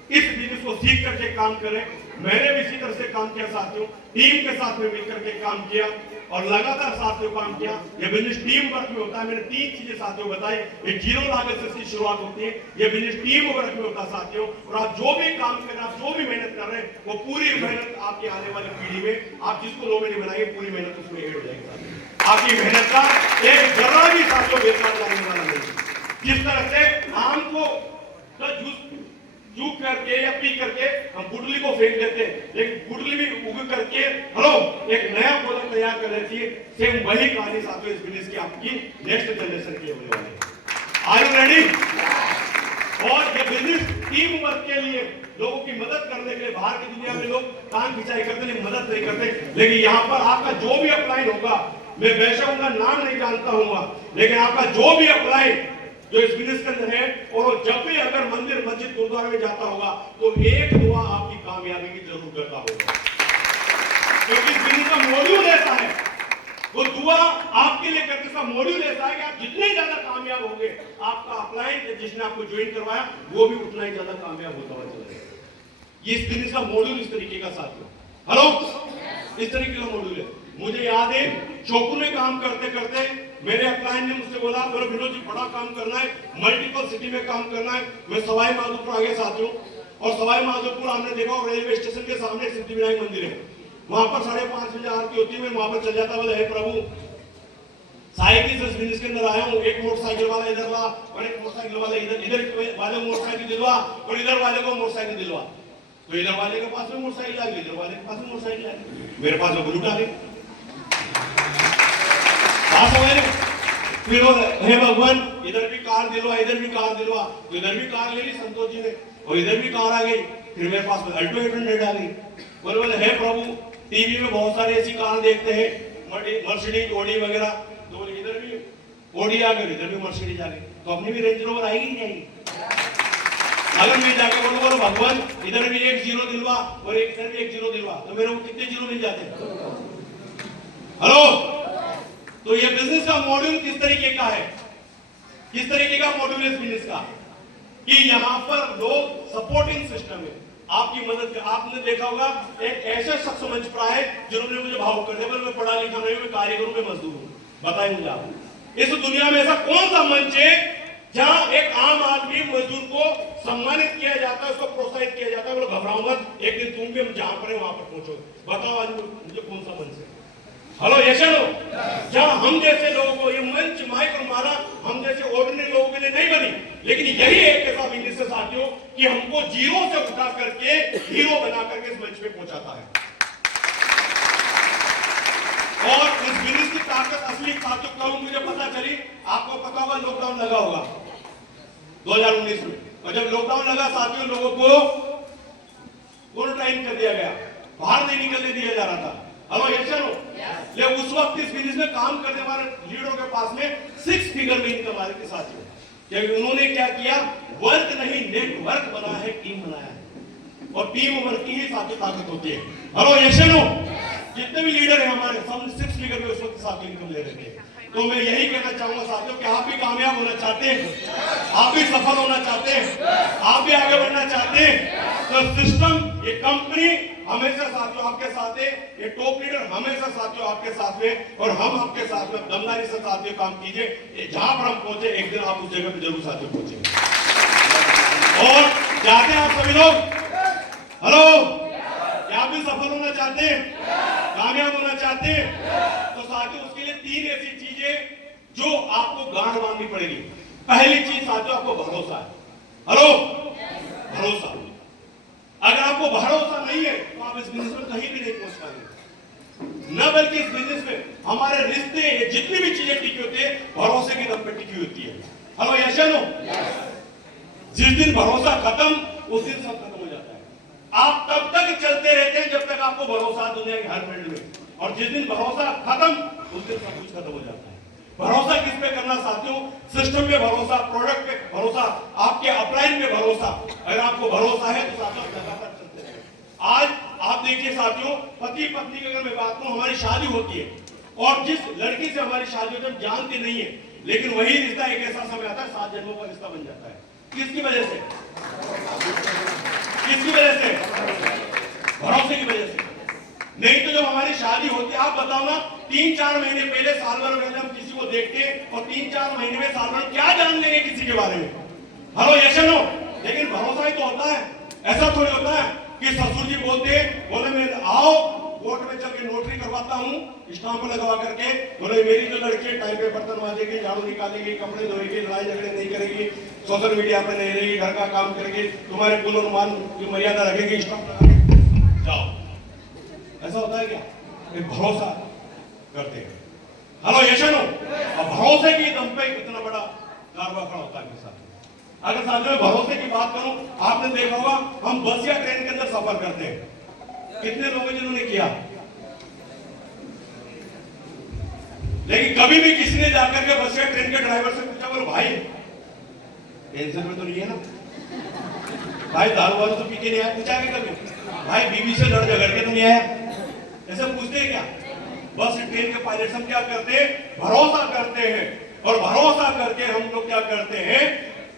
इस बिजनेस को सीख करके काम करें। मैंने भी इसी तरह से काम किया साथियों, टीम के साथ में मिलकर के काम किया और लगातार साथियों काम किया। ये बिजनेस टीम वर्क में होता है। मैंने 3 चीजें साथियों बताई। ये 0 लागत से इसकी शुरुआत होती है। ये बिजनेस टीम वर्क में होता है साथियों। और आप जो भी काम कर रहे हैं, आप जो भी मेहनत कर रहे हैं, वो पूरी मेहनत आपकी आने वाली पीढ़ी में, आप जिसको लोगों ने बनाई, पूरी मेहनत उसमें ऐड हो जाएगी। आपकी मेहनत का एक जरा भी साथियों बेकार जाने वाला नहीं। जिस तरह से आम को चूक करके या पी करके हम गुठली को फेंक देते हैं, लेकिन गुठली भी उग करके एक नया पौधा तैयार कर लेती है। सेम वही कहानी साथियों इस बिजनेस की आपकी नेक्स्ट जनरेशन की होने वाली है। Are you ready? और ये बिजनेस टीम वर्क के लिए, लोगों की मदद करने के लिए, बाहर की दुनिया में लोग काम खिंचाई करते लेकिन मदद नहीं करते, लेकिन यहाँ पर आपका जो भी अप्लाई होगा, मैं बेशक उनका नाम नहीं जानता हूँ, लेकिन आपका जो भी अप्लाई जो इस बिजनेस के अंदर है, और जब भी अगर मंदिर मस्जिद गुरुद्वारे में जाता होगा तो एक दुआ आपकी कामयाबी की जरूर करता होगा, क्योंकि इस बिजनेस का मॉड्यूल ऐसा है, वो दुआ आपके लिए करके इसका मॉड्यूल ऐसा है कि आप जितने ज्यादा कामयाब होंगे, आपका अप्लाई जिसने आपको ज्वाइन करवाया वो भी उतना ही ज्यादा कामयाब होता हुआ चला जाएगा। ये इस बिजनेस का मॉड्यूल इस तरीके का साथियों, हेलो, इस तरीके का मॉड्यूल है। मुझे याद है चोपू में काम करते करते मेरे क्लाइंट ने मुझसे बोला, बोलो विनोद जी बड़ा काम करना है, मल्टीपल सिटी में काम करना है। मैं सवाई माधोपुर आ गया साथियों, और सवाई माधोपुर हमने देखा रेलवे स्टेशन के सामने सिद्धिविनायक मंदिर है, वहां पर 5:30 बजे आरती होती है। मैं वहां पर चल जाता, बोले हे प्रभु, साइकिल से बिजनेस के अंदर आया हूँ, एक मोटरसाइकिल वाला इधर ला और एक मोटरसाइकिल वाला इधर वाले को मोटरसाइकिल दिलवा और इधर वाले को मोटरसाइकिल दिलवा। तो इधर वाले के पास में मोटरसाइकिल आ गई, इधर वाले के पास में मोटरसाइकिल आ गई, मेरे पास में बुलेट आ गई। फिर हे भगवान, इधर भी कार दिलवा, इधर भी कार दिलवा, तो इधर भी कार ले ली संतोष जी ने, और इधर भी कार आ गई। फिर मेरे पास में अल्टो 800 आ गई। बोले हे प्रभु, टीवी में बहुत सारी ऐसी कार देखते हैं, मर्सिडीज, ऑडी वगैरह, तो बोले इधर भी ऑडी आ गई, इधर भी मर्सिडीज आ गई, तो अपनी भी रेंज रोवर आएगी नहीं आएगी? अगर मैं जाकर बोलो भगवान इधर भी एक 0 दिलवा और इधर भी एक 0 दिलवा, तो मेरे को कितने 0 मिल जाते हैं? हेलो? तो ये बिजनेस का मॉड्यूल किस तरीके का है, किस तरीके का मॉड्यूल है इस बिजनेस का, कि यहाँ पर लोग सपोर्टिंग सिस्टम है, आपकी मदद कर। आपने देखा होगा एक ऐसे शख्स मंच पर आए जिन्होंने मुझे भावुक कर दिया, मैं पढ़ा लिखा नहीं हूं, मैं कारीगरों में मजदूर हूं। बताइए मुझे आप, इस दुनिया में ऐसा कौन सा मंच है जहां एक आम आदमी मजदूर को सम्मानित किया जाता है, उसको प्रोत्साहित किया जाता है, बोलो घबराओ मत, एक दिन तुम भी जहां पर है वहां पर पहुंचो। बताओ आज मुझे कौन सा मंच है? Hello, yes no? जहां हम जैसे लोगों को ये मंच, माइक और माला हम जैसे ऑर्डिनरी लोगों के लिए नहीं बनी, लेकिन यही एक ऐसा बिजनेस है साथियों कि हमको 0 से उठा करके हीरो बना करके इस मंच पे पहुंचाता है। और इस बिजनेस की ताकत असली साथियों कब मुझे पता चली, आपको पता होगा लॉकडाउन लगा होगा 2019 में, और जब लॉकडाउन लगा साथियों, लोगों को क्वारंटाइन कर दिया गया, बाहर नहीं निकलने दिया जा रहा था। Hello, yes no? ले उस वक्त इस बिजनेस में काम करने वाले लीडरों के पास में 6 फिगर में इनकम आ रही थी साथियों, क्योंकि उन्होंने क्या किया, वर्क नहीं नेटवर्क बनाया है, टीम बनाया है, और टीम वर्क की ही साथियों ताकत होती है। Hello, yes no? जितने भी लीडर है हमारे, सब 6 फिगर में उस वक्त साथियों इनकम ले रहे थे। तो मैं यही कहना चाहूंगा साथियों कि आप भी कामयाब होना चाहते हैं, आप भी सफल होना चाहते हैं, आप भी आगे बढ़ना चाहते हैं, तो सिस्टम, ये कंपनी हमेशा साथियों आपके साथ है, ये टॉप लीडर हमेशा साथियों आपके साथ में, और हम आपके साथ में दमदारी से साथियों काम कीजिए। जहां पर हम पहुंचे, एक दिन आप उस जगह पे जरूर साथियों पहुंचेंगे। और चाहते हैं आप सभी लोग, हेलो, क्या आप भी सफल होना चाहते हैं, कामयाब होना चाहते हैं, तो साथियों उसके लिए 3 ऐसी चीजें जो आपको गांठ बांधनी पड़ेगी। पहली चीज साथियों आपको भरोसा है। हेलो, भरोसा। अगर आपको भरोसा नहीं है तो आप इस बिजनेस में कहीं भी नहीं पहुंच पाएंगे, न बल्कि इस बिजनेस में हमारे रिश्ते, जितनी भी चीजें टिकी होती है, भरोसे की दम पे टिकी होती है। Hello, yes no? जिस दिन भरोसा खत्म, उस दिन सब खत्म हो जाता है। आप तब तक चलते रहते हैं जब तक आपको भरोसा दुनिया के हर फील्ड में, और जिस दिन भरोसा खत्म, उस दिन सब कुछ खत्म हो जाता है। भरोसा किस पे करना साथियों? सिस्टम पे भरोसा, प्रोडक्ट पे भरोसा, आपके अपलाइन पे भरोसा। अगर आपको भरोसा है तो साथियों लगातार चलते रहे। आज आप देखिए साथियों, पति पत्नी की अगर मैं बात करूं, हमारी शादी होती है, और जिस लड़की से हमारी शादी होती है हम जानते नहीं है, लेकिन वही रिश्ता एक ऐसा समय आता है 7 जन्मों का रिश्ता बन जाता है। किसकी वजह से? किसकी वजह से? भरोसे की वजह से। नहीं तो जब हमारी शादी होती है, आप बताओ ना, 3-4 महीने पहले, साल भर पहले हम किसी को देखते हैं और 3-4 महीने में, साल भर क्या जान लेंगे किसी के बारे में? Hello, yes no? लेकिन भरोसा ही तो होता है। ऐसा थोड़ी होता है कि ससुर जी बोलते बोले मैं आओ कोर्ट में चल के नोटरी करवाता हूँ स्टाम्प लगवा करके, बोले मेरी जो लड़की टाइम पे बर्तन माजेगी, झाड़ू निकालेगी, कपड़े धोएगी, लड़ाई झगड़े नहीं करेगी, सोशल मीडिया पे नहीं रहेगी, घर का काम करेगी, तुम्हारे कुल और मान की मर्यादा रखेगी, स्टाम्प लगा के जाओ। ऐसा होता है क्या? एक भरोसा करते हैं। Hello, yes no? अब भरोसे की दम पे कितना बड़ा कारवां खड़ा होता है साथ। अगर साथ में भरोसे की बात करूं, आपने देखा होगा हम बस या ट्रेन के अंदर सफर करते हैं, कितने लोग जिन्होंने किया, लेकिन कभी भी किसी ने जाकर के बस या ट्रेन के ड्राइवर से पूछा, बोलो भाई टेंशन में तो नहीं है ना भाई, दारू वारू तो पी के नहीं आया? पूछा कि कभी भाई बीवी से लड़ झगड़ के तो नहीं आया? ऐसे पूछते हैं क्या? बस ट्रेन के पायलट हम क्या करते हैं? भरोसा करते हैं, और भरोसा करके हम लोग क्या करते हैं,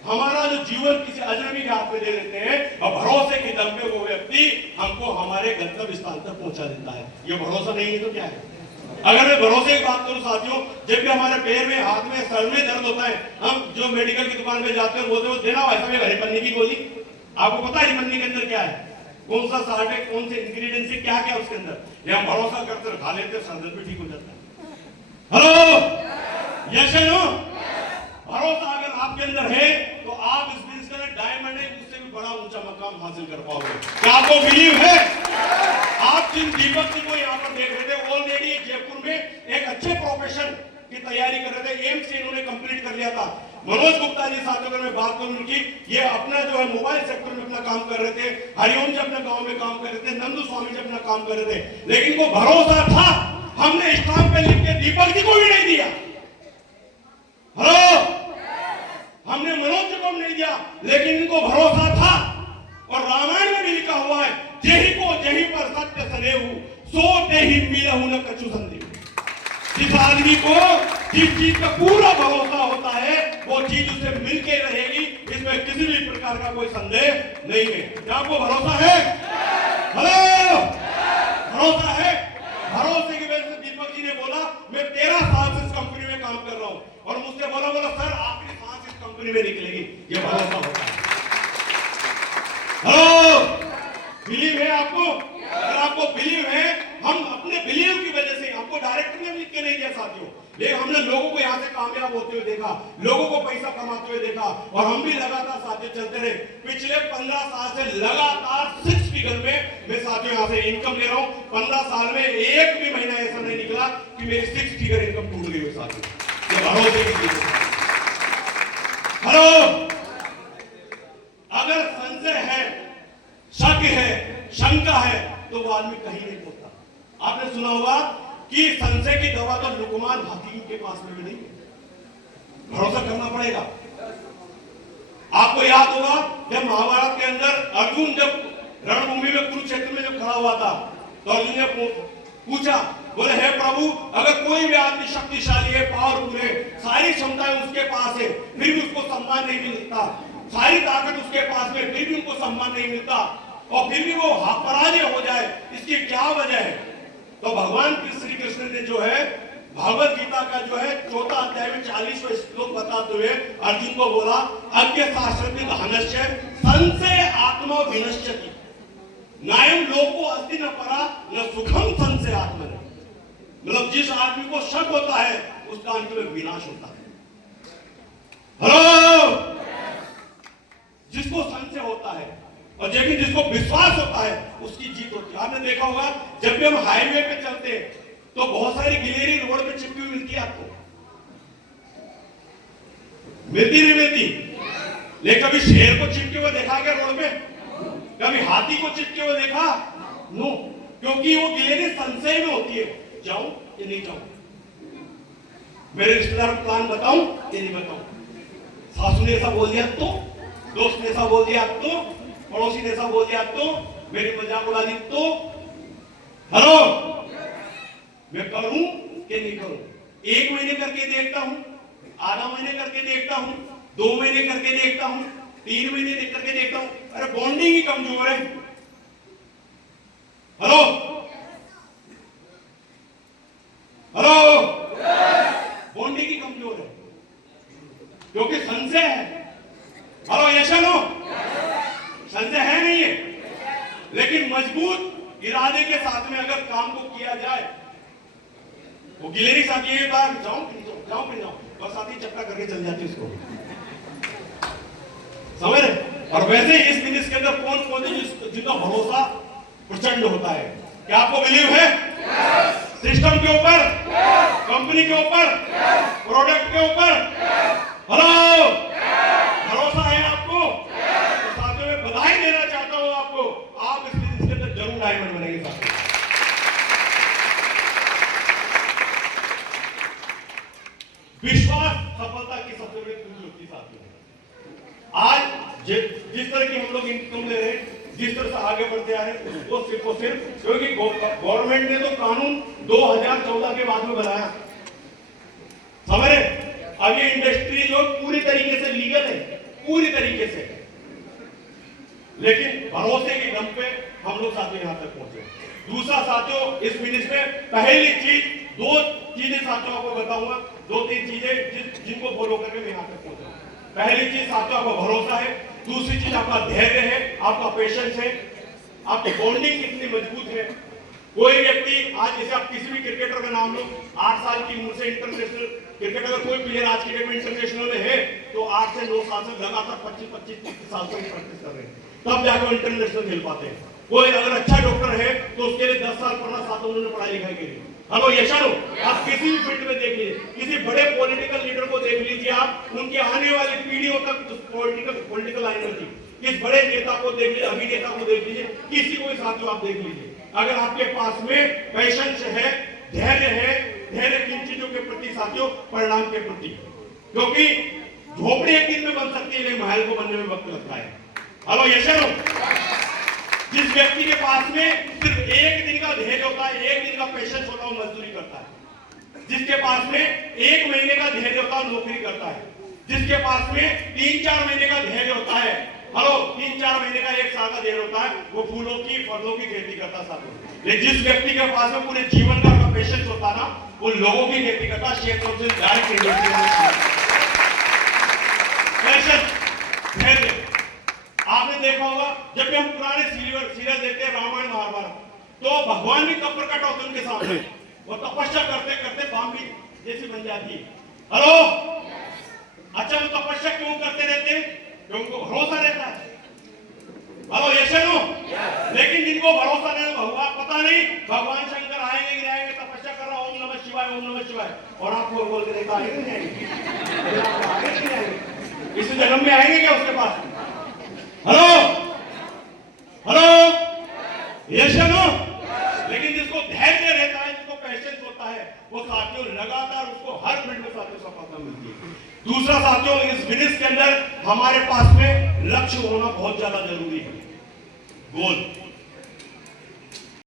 हमारा जो जीवन किसी अजनबी के हाथ में दे देते हैं, और भरोसे के दम पे वो व्यक्ति हमको हमारे गंतव्य स्थान तक पहुंचा देता है। ये भरोसा नहीं है तो क्या है? अगर मैं भरोसे की बात करूं साथियों, जब भी हमारे पैर में, हाथ में, सर में दर्द होता है, हम जो मेडिकल की दुकान पे जाते हैं, बोलते हो देना वैसा में हरी की गोली। आपको पता है हरी के अंदर क्या है, कौन सा साल्ट है, कौन से इंग्रेडिएंट्स है, क्या क्या उसके अंदर, ये हम भरोसा करते खा लेते, सर दर्द भी ठीक हो जाता है। Hello, yes no? भरोसा अगर आपके अंदर है तो आप इस बिजनेस के डायमंड है, उससे भी बड़ा ऊंचा मकाम हासिल कर पाओगे। क्या आपको बिलीव है? आप जिन दीपक जी को यहाँ पर देख रहे थे, ऑलरेडी जयपुर में एक अच्छे प्रोफेशन की तैयारी कर रहे थे, एम्स से इन्होंने कंप्लीट कर लिया था। मनोज गुप्ता जी साथ अगर मैं बात करूं उनकी, ये अपना जो है मोबाइल सेक्टर में अपना काम कर रहे थे, हरिओम जी अपने गांव में काम कर रहे थे, नंदू स्वामी जी अपना काम कर रहे थे, लेकिन को भरोसा था, हमने स्टाम्प पे लिख के दीपक जी को भी नहीं दिया। हेलो, हमने मनोज जी को नहीं दिया, लेकिन इनको भरोसा था, और रामायण में भी लिखा हुआ है, जेहि को जेहि पर सत्य सनेहु सो तेहि मिलहु न कछु संदेह। जिस आदमी को जिस चीज का पूरा भरोसा होता है, वो चीज उसे मिलके रहेगी, इसमें किसी भी प्रकार का कोई संदेह नहीं है। क्या आपको भरोसा है? हेलो, भरोसा है? भरोसे की वजह से दीपक जी ने बोला मैं 13 साल से इस कंपनी में काम कर रहा हूं, और मुझसे बोला सर आखिरी सांस इस कंपनी में निकलेगी। ये भरोसा होता है। हेलो, बिलीव है आपको? अगर आपको बिलीव है, हम अपने बिलीव की वजह से, हमको डायरेक्टर ने लिख के नहीं दिया साथियों, लेकिन हमने लोगों को यहाँ से कामयाब होते हुए देखा, लोगों को पैसा कमाते हुए देखा, और हम भी लगातार साथियों चलते रहे। पिछले 15 साल से लगातार 6 फिगर में मैं साथियों यहाँ से इनकम ले रहा हूँ। 15 साल में एक भी महीना ऐसा नहीं निकला कि मेरी 6 फिगर इनकम टूट गई हो साथियों। ये भरोसे की चीज है। हेलो, अगर संशय है, शक है, शंका है, तो वो आदमी कहीं नहीं पहुंचता। आपने सुना होगा कि संशय की दवा तो लुकमान हकीम के पास में भी नहीं है। भरोसा करना पड़ेगा। आपको याद होगा जब महाभारत के अंदर अर्जुन जब रणभूमि में कुरुक्षेत्र में जब खड़ा हुआ था, तो अर्जुन ने पूछा, बोले हे प्रभु, अगर कोई भी आदमी शक्तिशाली है, पावरफुल है, सारी क्षमताएं उसके पास है, फिर भी उसको सम्मान नहीं मिलता, सारी ताकत उसके पास में, फिर भी उनको सम्मान नहीं मिलता, और फिर भी वो पराजय हो जाए, इसकी क्या वजह है? तो भगवान श्री कृष्ण ने जो है भागवत गीता का जो है 4था अध्याय में 40वां श्लोक बताते हुए अर्जुन को बोला, अज्ञ शास्त्रज्ञ धनस्य संशय आत्मा विनश्यति नायम लोको अस्ति न परा न सुखम संशय आत्मा। मतलब जिस आदमी को शक होता है उसका अंत में विनाश होता है। हेलो, जिसको संशय होता है और लेकिन जिसको विश्वास होता है उसकी जीत होती है। आपने देखा होगा जब भी हम हाईवे पे चलते हैं तो बहुत सारी गिलेरी रोड पे चिपकी हुई मिलती है आपको, मिलती नहीं मिलती? लेकिन कभी शेर को चिपके हुए देखा क्या रोड पे? कभी हाथी को चिपके हुए देखा? नो, क्योंकि वो गिलेरी संशय में होती है, जाऊं या नहीं जाऊं, मेरे रिश्तेदार को प्लान बताऊं या नहीं बताऊं, सासू ने ऐसा बोल दिया तो, दोस्त ने ऐसा बोल दिया तो, पड़ोसी ने ऐसा बोल दिया तो, मेरी मजाक उड़ा दी तो। हेलो, मैं करूं कि नहीं करूं? 1 महीने करके देखता हूं, आधा महीने करके देखता हूं, 2 महीने करके देखता हूं, 3 महीने करके देखता हूं। अरे बॉन्डिंग ही कमजोर है। हेलो हेलो, बॉन्डिंग ही कमजोर है क्योंकि संशय है। हेलो यशनो, संशय है नहीं है, लेकिन मजबूत इरादे के साथ में अगर काम को किया जाए, वो गिलेरी साथी ये बात जाऊं और साथी चक्का करके चल जाती उसको, समझ रहे? और वैसे इस बिजनेस के अंदर कौन कौन है जिनका भरोसा प्रचंड होता है? क्या आपको बिलीव है? सिस्टम के ऊपर, कंपनी के ऊपर, प्रोडक्ट के ऊपर, हेलो, भरोसा है आपको? तो साथियों में बधाई देना चाहता हूं आपको, आप इस बिजनेस के अंदर जरूर डायमंड बनेंगे साथियों। विश्वास सफलता की सबसे बड़ी कुंजी होती है साथियों। आज जिस तरह की हम लोग इनकम ले रहे हैं, जिस तरह से आगे बढ़ते आ रहे हैं, वो सिर्फ और सिर्फ क्योंकि गवर्नमेंट ने तो कानून 2014 के बाद में बनाया, समझ रहे? अब ये इंडस्ट्री लोग पूरी तरीके से लीगल है, पूरी तरीके से, लेकिन भरोसे के दम पे हम लोग साथियों यहां तक पहुंचे। दूसरा साथियों, इस बिजनेस में पहली चीज, 2 चीजें साथियों आपको बताऊंगा, 2-3 चीजें जिनको फॉलो करके मैं यहां तक पहुंचा। पहली चीज साथियों आपका भरोसा है, दूसरी चीज आपका धैर्य है, आपका पेशेंस है, आपकी बॉन्डिंग कितनी मजबूत है। कोई व्यक्ति आज जैसे आप किसी भी क्रिकेटर का नाम लो, 8 साल की उम्र से इंटरनेशनल क्रिकेट, अगर कोई प्लेयर आज की डेट में इंटरनेशनल में है तो 8 से 9 साल से लगातार 25-30 साल से प्रैक्टिस कर रहे हैं, तब जाकर इंटरनेशनल खेल पाते हैं। कोई अगर अच्छा डॉक्टर है तो उसके लिए 10 साल पढ़ना, 7 उन्होंने पढ़ाई लिखाई की। हेलो यशानो, आप किसी भी फील्ड में देख लीजिए, किसी बड़े पॉलिटिकल लीडर को देख लीजिए आप, उनकी आने वाली पीढ़ियों तक पॉलिटिकल लाइन में थी। इस बड़े नेता को देख लीजिए, अभिनेता को देख लीजिए, किसी को साथियों आप देख लीजिए, अगर आपके पास में पेशेंस है, धैर्य है, धैर्य किन चीजों के प्रति साथियों? परिणाम के प्रति, क्योंकि झोपड़ी एक दिन में बन सकती है, लेकिन महल को बनने में वक्त लगता है। हेलो यशानो, जिस व्यक्ति के पास में सिर्फ 1 दिन का धैर्य होता है, 1 दिन का पेशेंस होता है, वो मजदूरी करता है। जिसके पास में 1 महीने का धैर्य होता है, नौकरी करता है। जिसके पास में 3-4 महीने का धैर्य होता है, हेलो, 3-4 महीने का, 1 साल का धैर्य होता है, वो फूलों की, फलों की खेती करता है। लेकिन जिस व्यक्ति के पास में पूरे जीवन का पेशेंस होता है ना, वो लोगों की खेती करता है, शेयर से डायरेक्ट धैर्य। आपने देखा होगा जब भी हम पुराने सीरियल देखते हैं, रामायण महाभारत, तो भगवान भी कब प्रकट होते उनके सामने, वो तपस्या करते करते बांबी जैसी बन जाती है। हेलो, अच्छा, वो तपस्या क्यों करते रहते हैं? क्योंकि उनको भरोसा रहता है। हेलो यशनो, लेकिन जिनको भरोसा नहीं, भगवान पता नहीं भगवान शंकर आएंगे कि नहीं आएंगे, तपस्या कर रहा, ओम नमः शिवाय, ओम नमः शिवाय, और आप बोल के देखा आएंगे नहीं आएंगे? इस जन्म में आएंगे क्या उसके पास? हेलो हेलो यशनो, लेकिन जिसको धैर्य रहता है, जिसको पेशेंस होता है, वो साथियों लगातार उसको हर फील्ड में साथियों सफलता मिलती है। दूसरा साथियों, इस बिजनेस के अंदर हमारे पास में लक्ष्य होना बहुत ज्यादा जरूरी है, गोल।